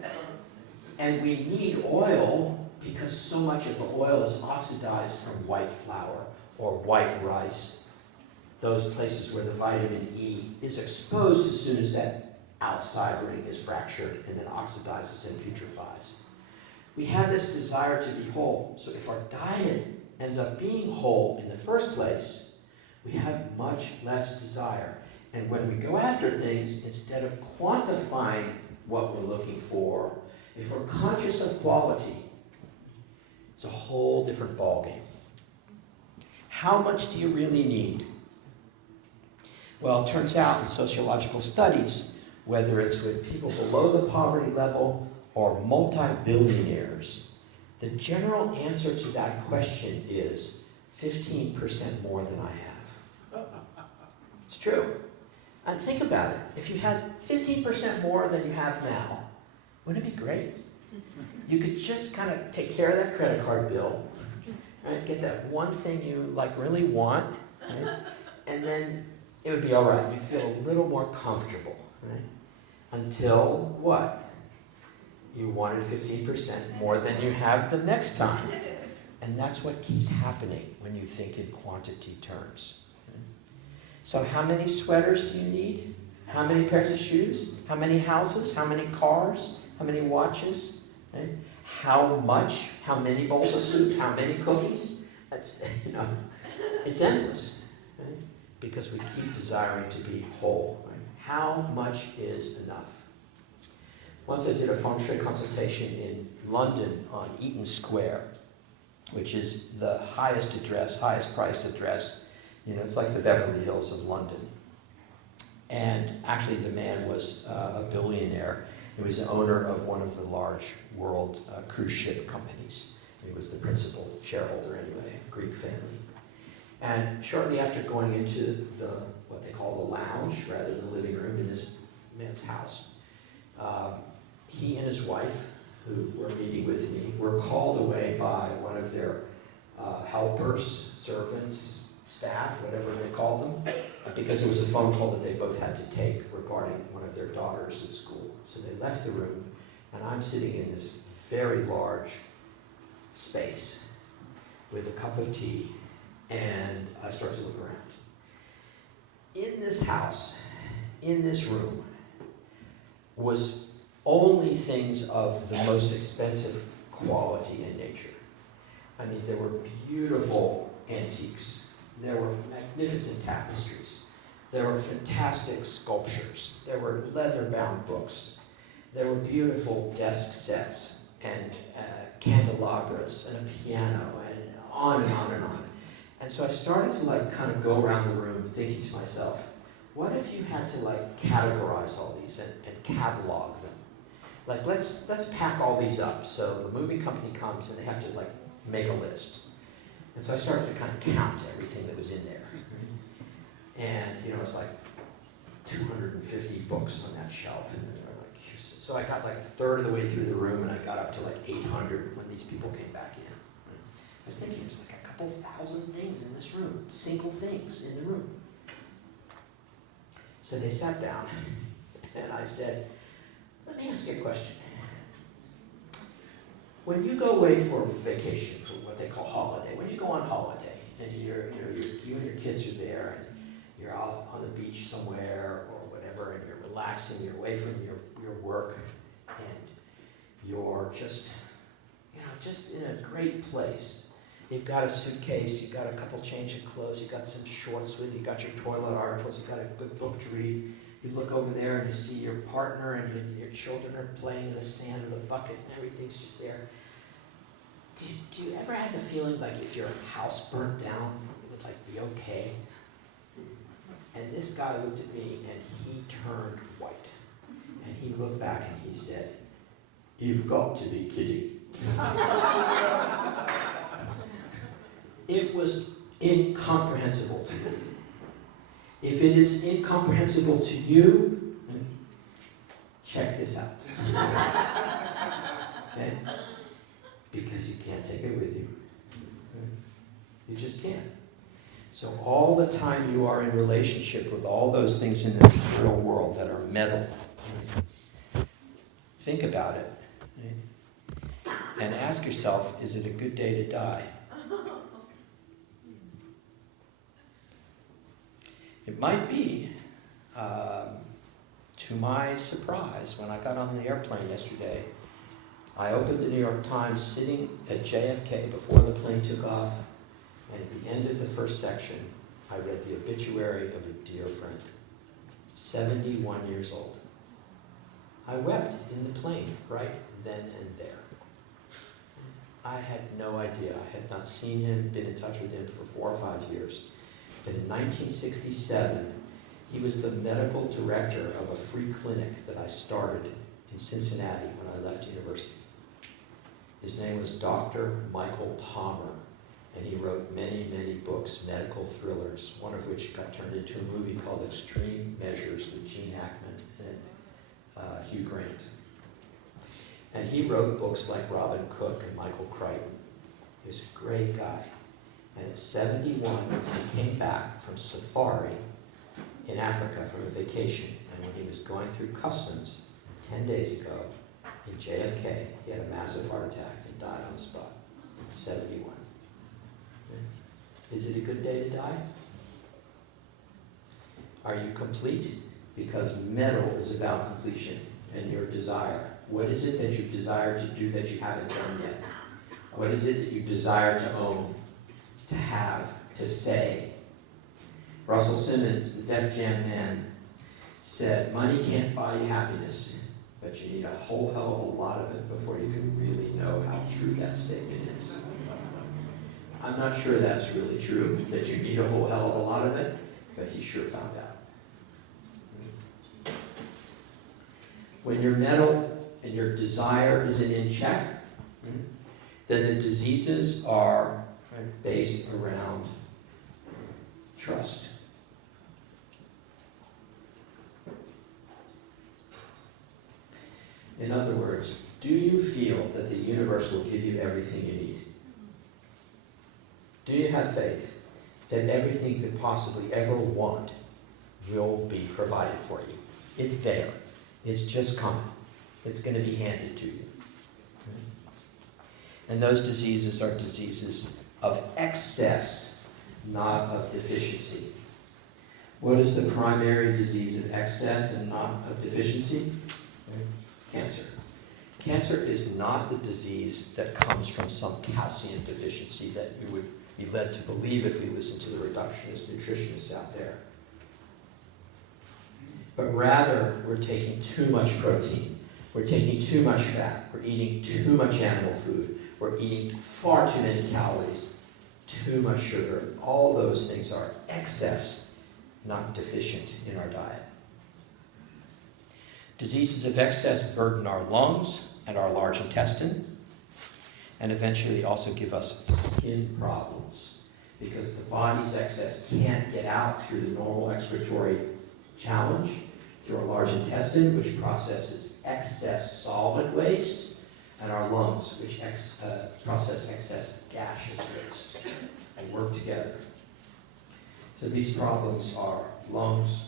And we need oil because so much of the oil is oxidized from white flour or white rice, those places where the vitamin E is exposed as soon as that outside ring is fractured and then oxidizes and putrefies. We have this desire to be whole. So if our diet ends up being whole in the first place, we have much less desire. And when we go after things, instead of quantifying what we're looking for, if we're conscious of quality, it's a whole different ballgame. How much do you really need? Well, it turns out in sociological studies, whether it's with people below the poverty level or multi-billionaires, the general answer to that question is 15% more than I have. It's true. And think about it. If you had 15% more than you have now, wouldn't it be great? You could just kind of take care of that credit card bill, right? Get that one thing you really want, right? And then it would be all right. You'd feel a little more comfortable, right? Until what? You wanted 15% more than you have the next time. And that's what keeps happening when you think in quantity terms. Right? So how many sweaters do you need? How many pairs of shoes? How many houses? How many cars? How many watches? Right? How much? How many bowls of soup? How many cookies? That's, it's endless. Right? Because we keep desiring to be whole. Right? How much is enough? Once I did a feng shui consultation in London on Eaton Square, which is the highest priced address. It's like the Beverly Hills of London. And actually the man was a billionaire. He was the owner of one of the large world cruise ship companies. He was the principal shareholder anyway, a Greek family. And shortly after going into what they call the lounge, rather than the living room in this man's house, he and his wife, who were meeting with me, were called away by one of their helpers, servants, staff, whatever they called them, because it was a phone call that they both had to take regarding one of their daughters at school. So they left the room, and I'm sitting in this very large space with a cup of tea, and I start to look around. In this house, in this room, was only things of the most expensive quality in nature. I mean, there were beautiful antiques. There were magnificent tapestries. There were fantastic sculptures. There were leather-bound books. There were beautiful desk sets and candelabras and a piano and on and on and on. And so I started to kind of go around the room thinking to myself, what if you had to categorize all these and catalog them? Let's pack all these up. So the moving company comes and they have to make a list. And so I started to kind of count everything that was in there. And it's like 250 books on that shelf. And so I got a third of the way through the room, and I got up to 800 when these people came back in. I was thinking there's a couple thousand things in this room, single things in the room. So they sat down, and I said, let me ask you a question. When you go away for vacation, for what they call holiday, when you go on holiday, and you and your kids are there, and you're out on the beach somewhere or whatever, and you're relaxing, you're away from your work, and you're just in a great place. You've got a suitcase, you've got a couple change of clothes, you've got some shorts with you, you've got your toilet articles, you've got a good book to read. You look over there and you see your partner and your children are playing in the sand with a bucket and everything's just there. Do you ever have the feeling if your house burnt down, it would be okay? And this guy looked at me and he turned white. And he looked back and he said, "You've got to be kidding." It was incomprehensible to me. If it is incomprehensible to you, Check this out. Okay? Because you can't take it with you. You just can't. So all the time you are in relationship with all those things in the material world that are metal, think about it. And ask yourself, is it a good day to die? It might be. To my surprise, when I got on the airplane yesterday, I opened the New York Times sitting at JFK before the plane took off, and at the end of the first section, I read the obituary of a dear friend, 71 years old. I wept in the plane right then and there. I had no idea. I had not seen him, been in touch with him for 4 or 5 years. But in 1967, he was the medical director of a free clinic that I started in Cincinnati when I left university. His name was Dr. Michael Palmer, and he wrote many, many books, medical thrillers, one of which got turned into a movie called Extreme Measures with Gene Hackman and Hugh Grant. And he wrote books like Robin Cook and Michael Crichton. He was a great guy. And at 71, he came back from safari in Africa from a vacation. And when he was going through customs 10 days ago in JFK, he had a massive heart attack and died on the spot. 71. Is it a good day to die? Are you complete? Because metal is about completion and your desire. What is it that you desire to do that you haven't done yet? What is it that you desire to own, to have, to say? Russell Simmons, the Def Jam man, said, money can't buy you happiness, but you need a whole hell of a lot of it before you can really know how true that statement is. I'm not sure that's really true, that you need a whole hell of a lot of it, but he sure found out. When your metal and your desire isn't in check, then the diseases are based around trust. In other words, do you feel that the universe will give you everything you need? Do you have faith that everything you could possibly ever want will be provided for you? It's there. It's just coming. It's going to be handed to you. And those diseases are diseases of excess, not of deficiency. What is the primary disease of excess and not of deficiency? Cancer. Cancer is not the disease that comes from some calcium deficiency that you would be led to believe if we listen to the reductionist nutritionists out there. But rather, we're taking too much protein. We're taking too much fat. We're eating too much animal food. We're eating far too many calories, too much sugar. All those things are excess, not deficient in our diet. Diseases of excess burden our lungs and our large intestine, and eventually also give us skin problems because the body's excess can't get out through the normal excretory challenge through our large intestine, which processes excess solid waste, and our lungs, which process excess gaseous waste, and work together. So these problems are lungs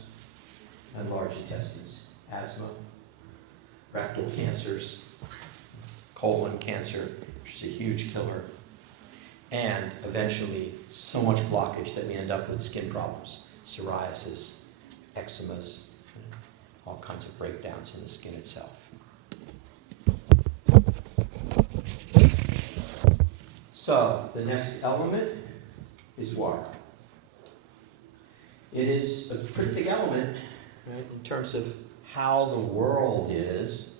and large intestines, asthma, rectal cancers, colon cancer, which is a huge killer, and eventually so much blockage that we end up with skin problems, psoriasis, eczemas, all kinds of breakdowns in the skin itself. So, the next element is water. It is a pretty big element, right, in terms of how the world is,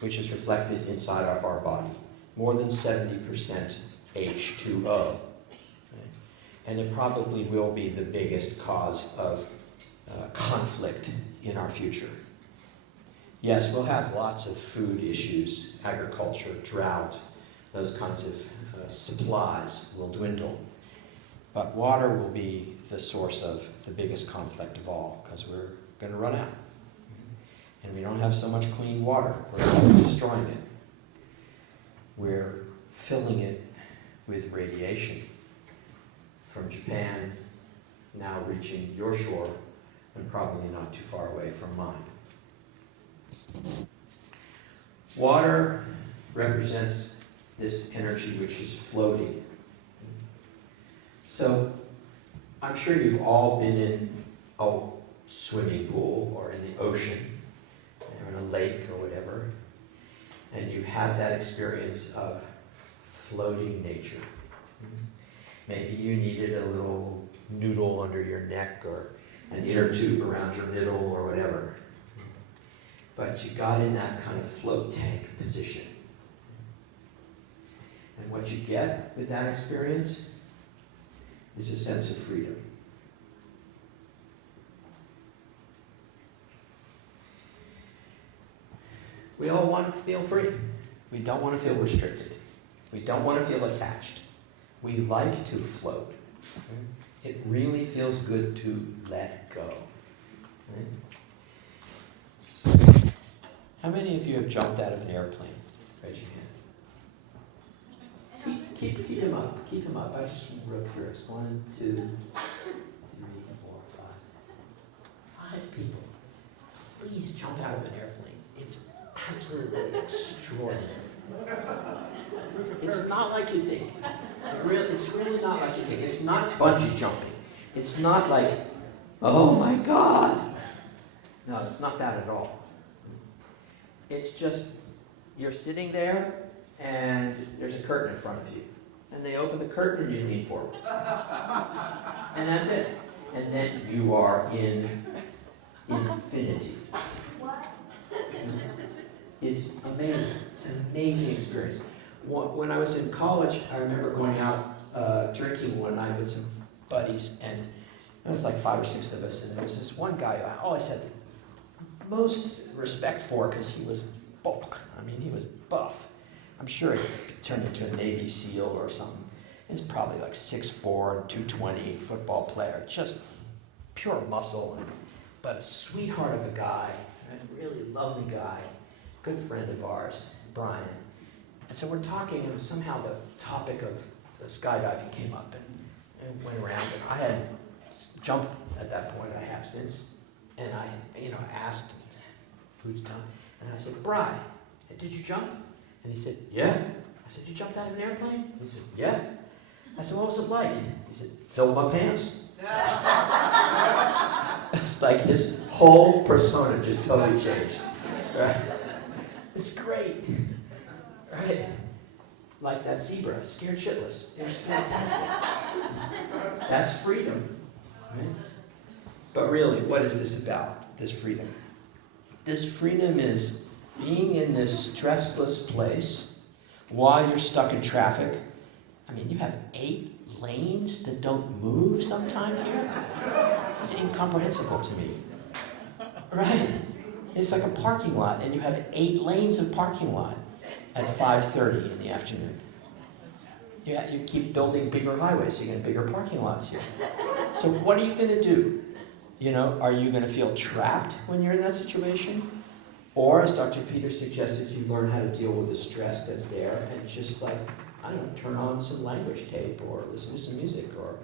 which is reflected inside of our body. More than 70% H2O. Right? And it probably will be the biggest cause of conflict in our future. Yes, we'll have lots of food issues, agriculture, drought, those kinds of supplies will dwindle. But water will be the source of the biggest conflict of all, because we're going to run out. And we don't have so much clean water. We're destroying it. We're filling it with radiation from Japan, now reaching your shore, and probably not too far away from mine. Water represents this energy which is floating. So, I'm sure you've all been in a swimming pool or in the ocean, or in a lake or whatever, and you've had that experience of floating nature. Maybe you needed a little noodle under your neck or an inner tube around your middle or whatever. But you got in that kind of float tank position. And what you get with that experience is a sense of freedom. We all want to feel free. We don't want to feel restricted. We don't want to feel attached. We like to float. It really feels good to let go. How many of you have jumped out of an airplane? Raise your hand. Keep them up. Keep them up. I just wrote yours. 1, 2, 3, 4, 5. 5 people. Please jump out of an airplane. It's absolutely extraordinary. It's not like you think. It's really not like you think. It's not bungee jumping. It's not like, oh my God. No, it's not that at all. It's just, you're sitting there and there's a curtain in front of you. And they open the curtain and you lean forward. And that's it. And then you are in infinity. It's amazing. It's an amazing experience. When I was in college, I remember going out drinking one night with some buddies, and it was like 5 or 6 of us, and there was this one guy I always had the most respect for because he was bulk. I mean, he was buff. I'm sure he turned into a Navy SEAL or something. He's probably like 6'4", 220, football player, just pure muscle, but a sweetheart of a guy, a really lovely guy, good friend of ours, Brian. And so we're talking, and somehow the topic of the skydiving came up and went around. And I had jumped at that point, I have since, and I, asked who's done, and I said, Brian, did you jump? And he said, yeah. I said, you jumped out of an airplane? He said, yeah. I said, what was it like? He said, filled my pants. It's like his whole persona just totally changed. Right? It's great. Right? Like that zebra, scared shitless. It was fantastic. That's freedom. Right? But really, what is this about, this freedom? This freedom is being in this stressless place while you're stuck in traffic. I mean, you have 8 lanes that don't move sometime here. This is incomprehensible to me. Right? It's like a parking lot, and you have 8 lanes of parking lot at 5:30 in the afternoon. Yeah, you keep building bigger highways, so you get bigger parking lots here. So what are you going to do? Are you going to feel trapped when you're in that situation? Or, as Dr. Peters suggested, you learn how to deal with the stress that's there and just turn on some language tape or listen to some music or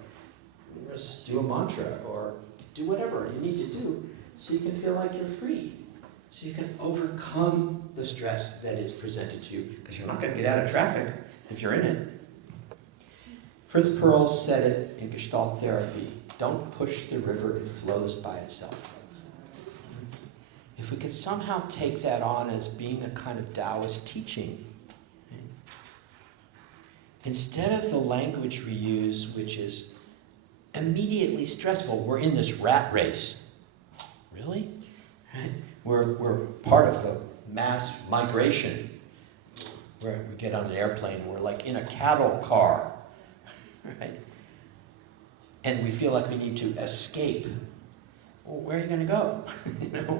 just do a mantra or do whatever you need to do so you can feel like you're free. So you can overcome the stress that is presented to you, because you're not going to get out of traffic if you're in it. Fritz Perls said it in Gestalt therapy, don't push the river, it flows by itself. If we could somehow take that on as being a kind of Taoist teaching, instead of the language we use, which is immediately stressful, we're in this rat race. Really? Right? We're part of the mass migration where we get on an airplane, we're like in a cattle car, right? And we feel like we need to escape. Well, where are you going to go?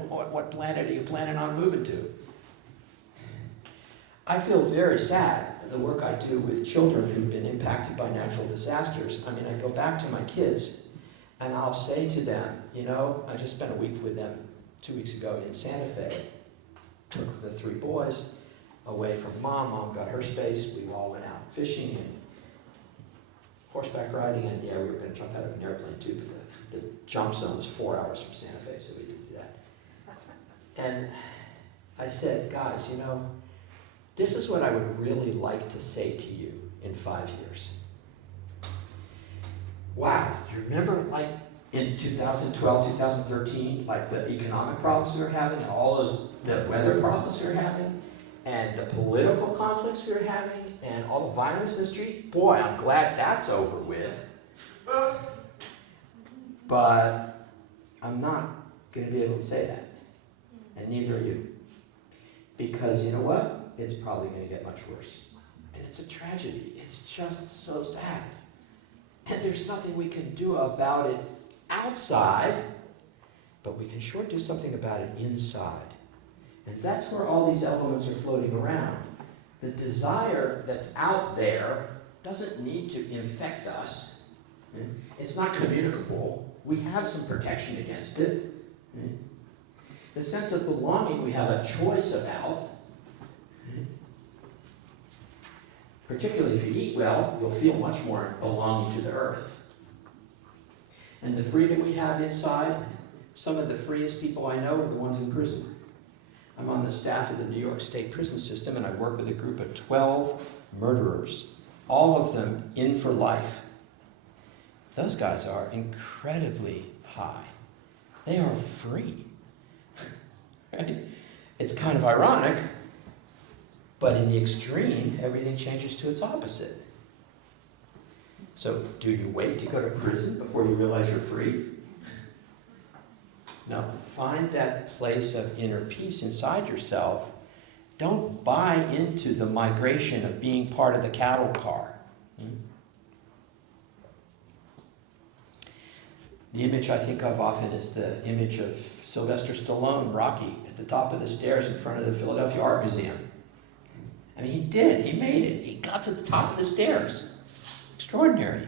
What planet are you planning on moving to? I feel very sad the work I do with children who've been impacted by natural disasters. I mean, I go back to my kids and I'll say to them, I just spent a week with them 2 weeks ago in Santa Fe. Took the 3 boys away from Mom. Mom got her space. We all went out fishing and horseback riding, and yeah, we were going to jump out of an airplane too, but the jump zone was 4 hours from Santa Fe, so we didn't do that. And I said, guys, you know, this is what I would really like to say to you in 5 years. Wow, you remember like in 2012, 2013, like the economic problems we were having, and all the weather problems we were having, and the political conflicts we were having, and all the violence in the street? Boy, I'm glad that's over with. But I'm not going to be able to say that. And neither are you. Because you know what? It's probably going to get much worse. And it's a tragedy. It's just so sad. And there's nothing we can do about it outside, but we can sure do something about it inside. And that's where all these elements are floating around. The desire that's out there doesn't need to infect us. It's not communicable. We have some protection against it. The sense of belonging we have a choice about. Particularly if you eat well, you'll feel much more belonging to the earth. And the freedom we have inside, some of the freest people I know are the ones in prison. I'm on the staff of the New York State prison system, and I work with a group of 12 murderers, all of them in for life. Those guys are incredibly high. They are free. Right? It's kind of ironic, but in the extreme, everything changes to its opposite. So, do you wait to go to prison before you realize you're free? No, find that place of inner peace inside yourself. Don't buy into the migration of being part of the cattle car. The image I think of often is the image of Sylvester Stallone, Rocky, at the top of the stairs in front of the Philadelphia Art Museum. I mean, he did. He made it. He got to the top of the stairs. Extraordinary.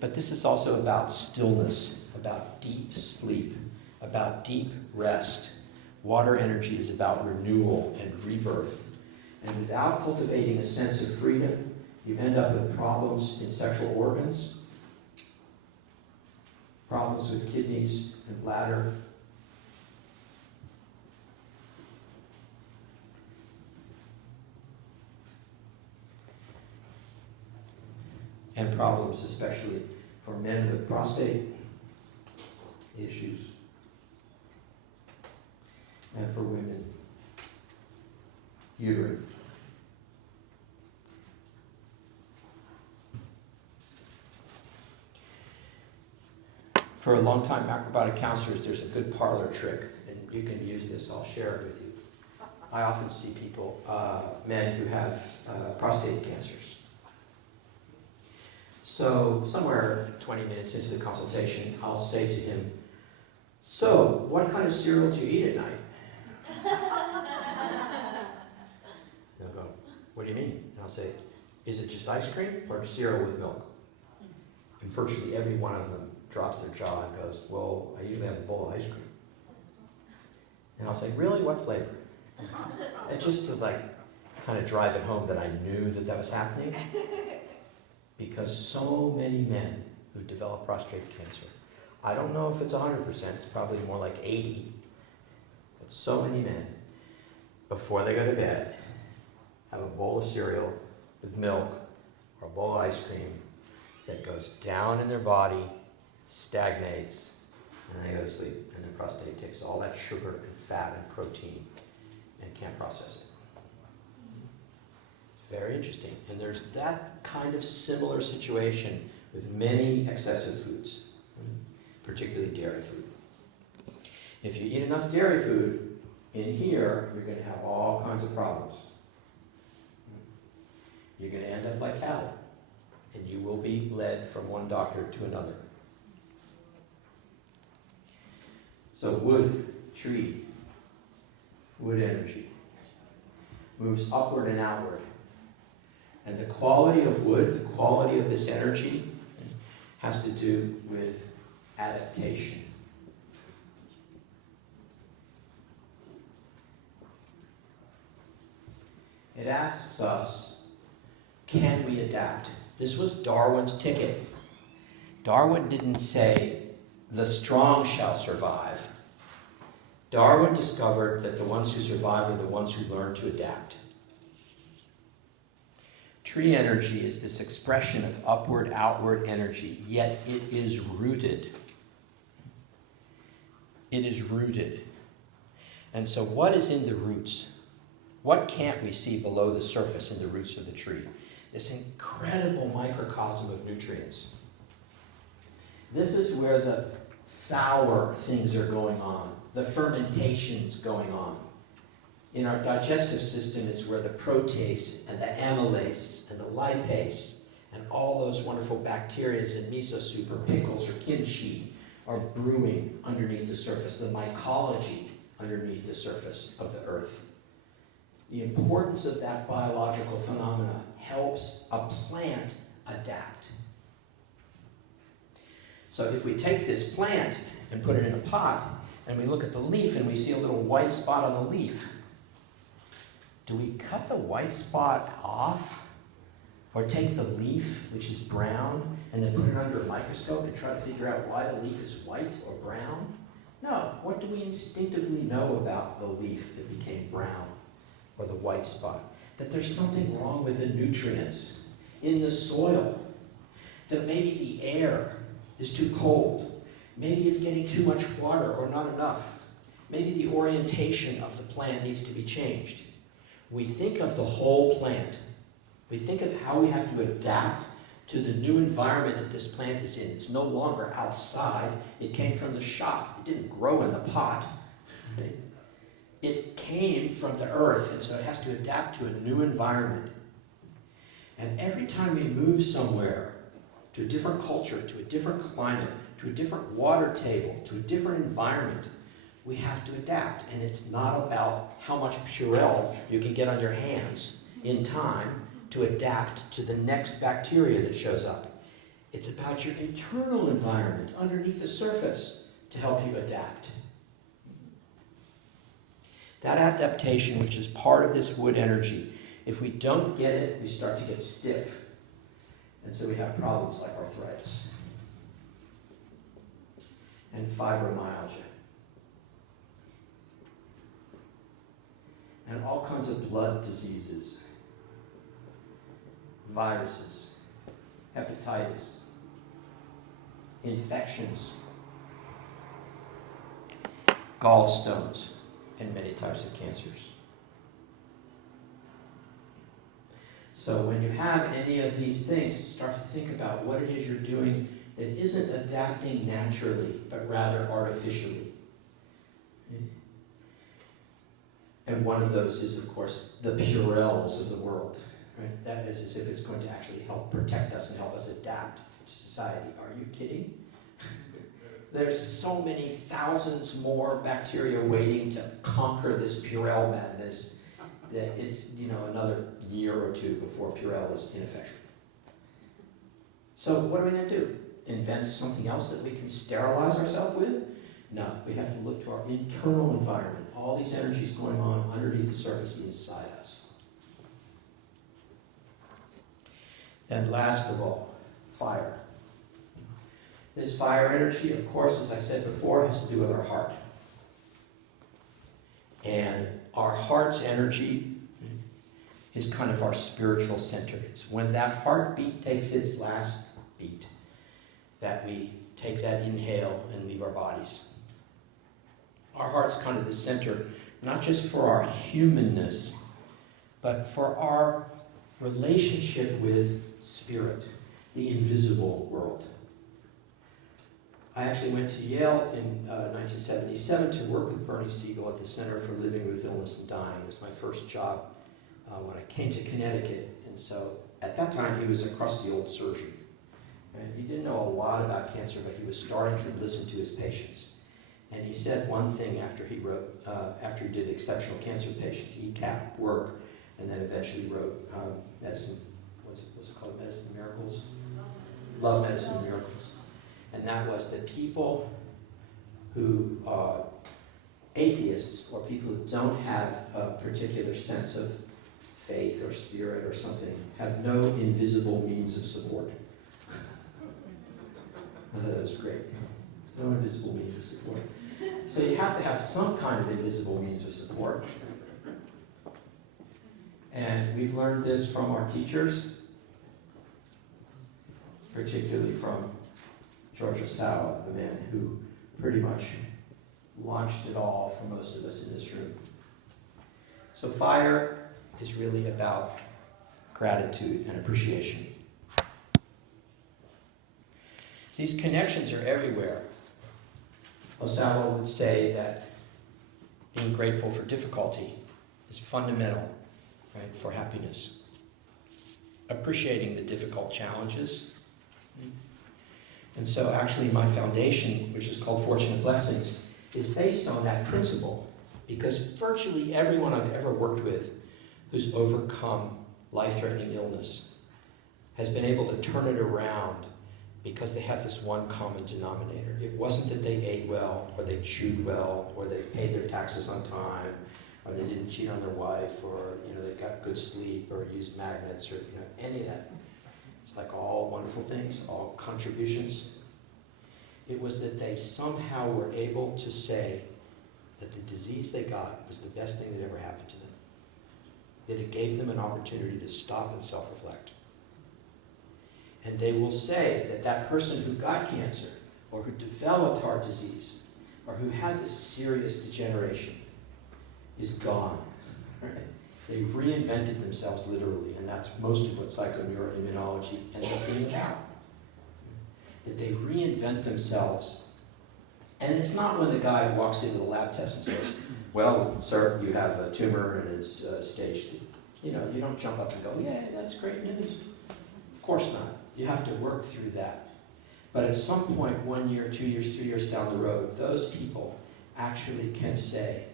But this is also about stillness, about deep sleep, about deep rest. Water energy is about renewal and rebirth. And without cultivating a sense of freedom, you end up with problems in sexual organs, problems with kidneys and bladder, and problems especially for men with prostate issues, and for women, uterine. For a long time, macrobiotic counselors, there's a good parlor trick, and you can use this. I'll share it with you. I often see people, men who have prostate cancers. So somewhere 20 minutes into the consultation, I'll say to him, "So, what kind of cereal do you eat at night?" They'll go, "What do you mean?" And I'll say, "Is it just ice cream or cereal with milk?" And virtually every one of them drops their jaw and goes, "Well, I usually have a bowl of ice cream." And I'll say, "Really? What flavor?" And just to kind of drive it home that I knew that was happening. Because so many men who develop prostate cancer, I don't know if it's 100%, it's probably more like 80, but so many men, before they go to bed, have a bowl of cereal with milk or a bowl of ice cream that goes down in their body, stagnates, and they go to sleep. And their prostate takes all that sugar and fat and protein and can't process it. Very interesting. And there's that kind of similar situation with many excessive foods, particularly dairy food. If you eat enough dairy food in here, you're going to have all kinds of problems. You're going to end up like cattle, and you will be led from one doctor to another. So wood, tree, wood energy moves upward and outward. And the quality of wood, the quality of this energy, has to do with adaptation. It asks us, can we adapt? This was Darwin's ticket. Darwin didn't say, the strong shall survive. Darwin discovered that the ones who survive are the ones who learn to adapt. Tree energy is this expression of upward, outward energy, yet it is rooted. It is rooted. And so what is in the roots? What can't we see below the surface in the roots of the tree? This incredible microcosm of nutrients. This is where the sour things are going on, the fermentation's going on. In our digestive system, it's where the protease and the amylase and the lipase and all those wonderful bacteria in miso soup or pickles or kimchi are brewing underneath the surface, the mycology underneath the surface of the earth. The importance of that biological phenomena helps a plant adapt. So if we take this plant and put it in a pot, and we look at the leaf and we see a little white spot on the leaf, do we cut the white spot off? Or take the leaf, which is brown, and then put it under a microscope and try to figure out why the leaf is white or brown? No. What do we instinctively know about the leaf that became brown or the white spot? That there's something wrong with the nutrients in the soil. That maybe the air is too cold. Maybe it's getting too much water or not enough. Maybe the orientation of the plant needs to be changed. We think of the whole plant. We think of how we have to adapt to the new environment that this plant is in. It's no longer outside. It came from the shop. It didn't grow in the pot. Right? It came from the earth, and so it has to adapt to a new environment. And every time we move somewhere, to a different culture, to a different climate, to a different water table, to a different environment, we have to adapt. And it's not about how much Purell you can get on your hands in time to adapt to the next bacteria that shows up. It's about your internal environment underneath the surface to help you adapt. That adaptation, which is part of this wood energy, if we don't get it, we start to get stiff. And so we have problems like arthritis and fibromyalgia and all kinds of blood diseases, viruses, hepatitis, infections, gallstones, and many types of cancers. So when you have any of these things, start to think about what it is you're doing that isn't adapting naturally, but rather artificially. And one of those is, of course, the Purells of the world. Right? That is as if it's going to actually help protect us and help us adapt to society. Are you kidding? There's so many thousands more bacteria waiting to conquer this Purell madness that it's, another year or two before Purell is ineffectual. So what are we going to do? Invent something else that we can sterilize ourselves with? No, we have to look to our internal environment. All these energies going on underneath the surface inside us. And last of all, fire. This fire energy, of course, as I said before, has to do with our heart. And our heart's energy is kind of our spiritual center. It's when that heartbeat takes its last beat that we take that inhale and leave our bodies. Our heart's kind of the center, not just for our humanness, but for our relationship with spirit, the invisible world. I actually went to Yale in 1977 to work with Bernie Siegel at the Center for Living with Illness and Dying. It was my first job when I came to Connecticut. And so at that time, he was a crusty old surgeon. And he didn't know a lot about cancer, but he was starting to listen to his patients. And he said one thing after he wrote, after he did Exceptional Cancer Patients, ECAP work, and then eventually wrote Medicine, what's it called, Medicine and Miracles? Love, Medicine, and Miracles. And that was that people who are atheists or people who don't have a particular sense of faith or spirit or something have no invisible means of support. That was great. No invisible means of support. So you have to have some kind of invisible means of support. And we've learned this from our teachers, particularly from George Osawa, the man who pretty much launched it all for most of us in this room. So fire is really about gratitude and appreciation. These connections are everywhere. Osawa would say that being grateful for difficulty is fundamental, right, for happiness. Appreciating the difficult challenges. And so actually my foundation, which is called Fortunate Blessings, is based on that principle, because virtually everyone I've ever worked with who's overcome life-threatening illness has been able to turn it around because they have this one common denominator. It wasn't that they ate well, or they chewed well, or they paid their taxes on time, or they didn't cheat on their wife, or they got good sleep, or used magnets, or any of that. It's like all wonderful things, all contributions. It was that they somehow were able to say that the disease they got was the best thing that ever happened to them. That it gave them an opportunity to stop and self-reflect. And they will say that that person who got cancer, or who developed heart disease, or who had this serious degeneration, is gone. Right? They reinvented themselves literally, and that's most of what psychoneuroimmunology ends up being about. That they reinvent themselves. And it's not when the guy who walks into the lab test and says, well, sir, you have a tumor and it's stage 2. You don't jump up and go, yeah, that's great news. Of course not. You have to work through that. But at some point, 1 year, 2 years, 3 years down the road, those people actually can say,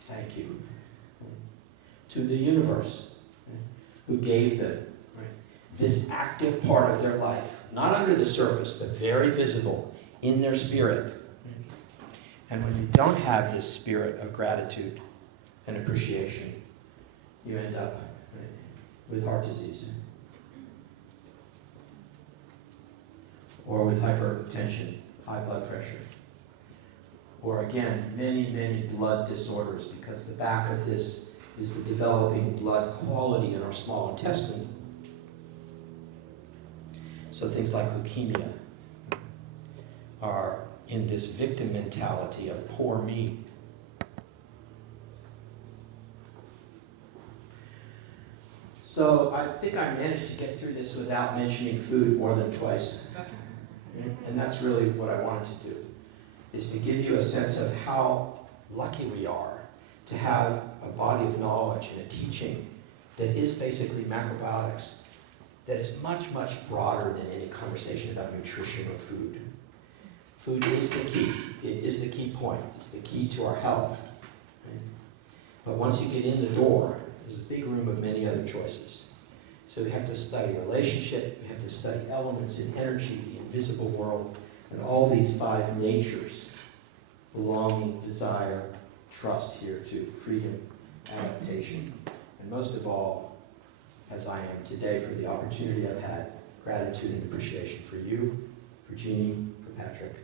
thank you to the universe, who gave them this active part of their life, not under the surface, but very visible in their spirit. And when you don't have this spirit of gratitude and appreciation, you end up with heart disease, or with hypertension, high blood pressure, or again, many, many blood disorders, because the back of this is the developing blood quality in our small intestine. So things like leukemia are in this victim mentality of poor me. So I think I managed to get through this without mentioning food more than twice. And that's really what I wanted to do, is to give you a sense of how lucky we are to have a body of knowledge and a teaching that is basically macrobiotics, that is much, much broader than any conversation about nutrition or food. Food is the key. It is the key point. It's the key to our health. Right? But once you get in the door, there's a big room of many other choices. So we have to study relationship, we have to study elements in energy, the invisible world, and all these 5 natures: belonging, desire, trust here too, freedom, adaptation, and most of all, as I am today, for the opportunity I've had, gratitude and appreciation for you, for Jeannie, for Patrick,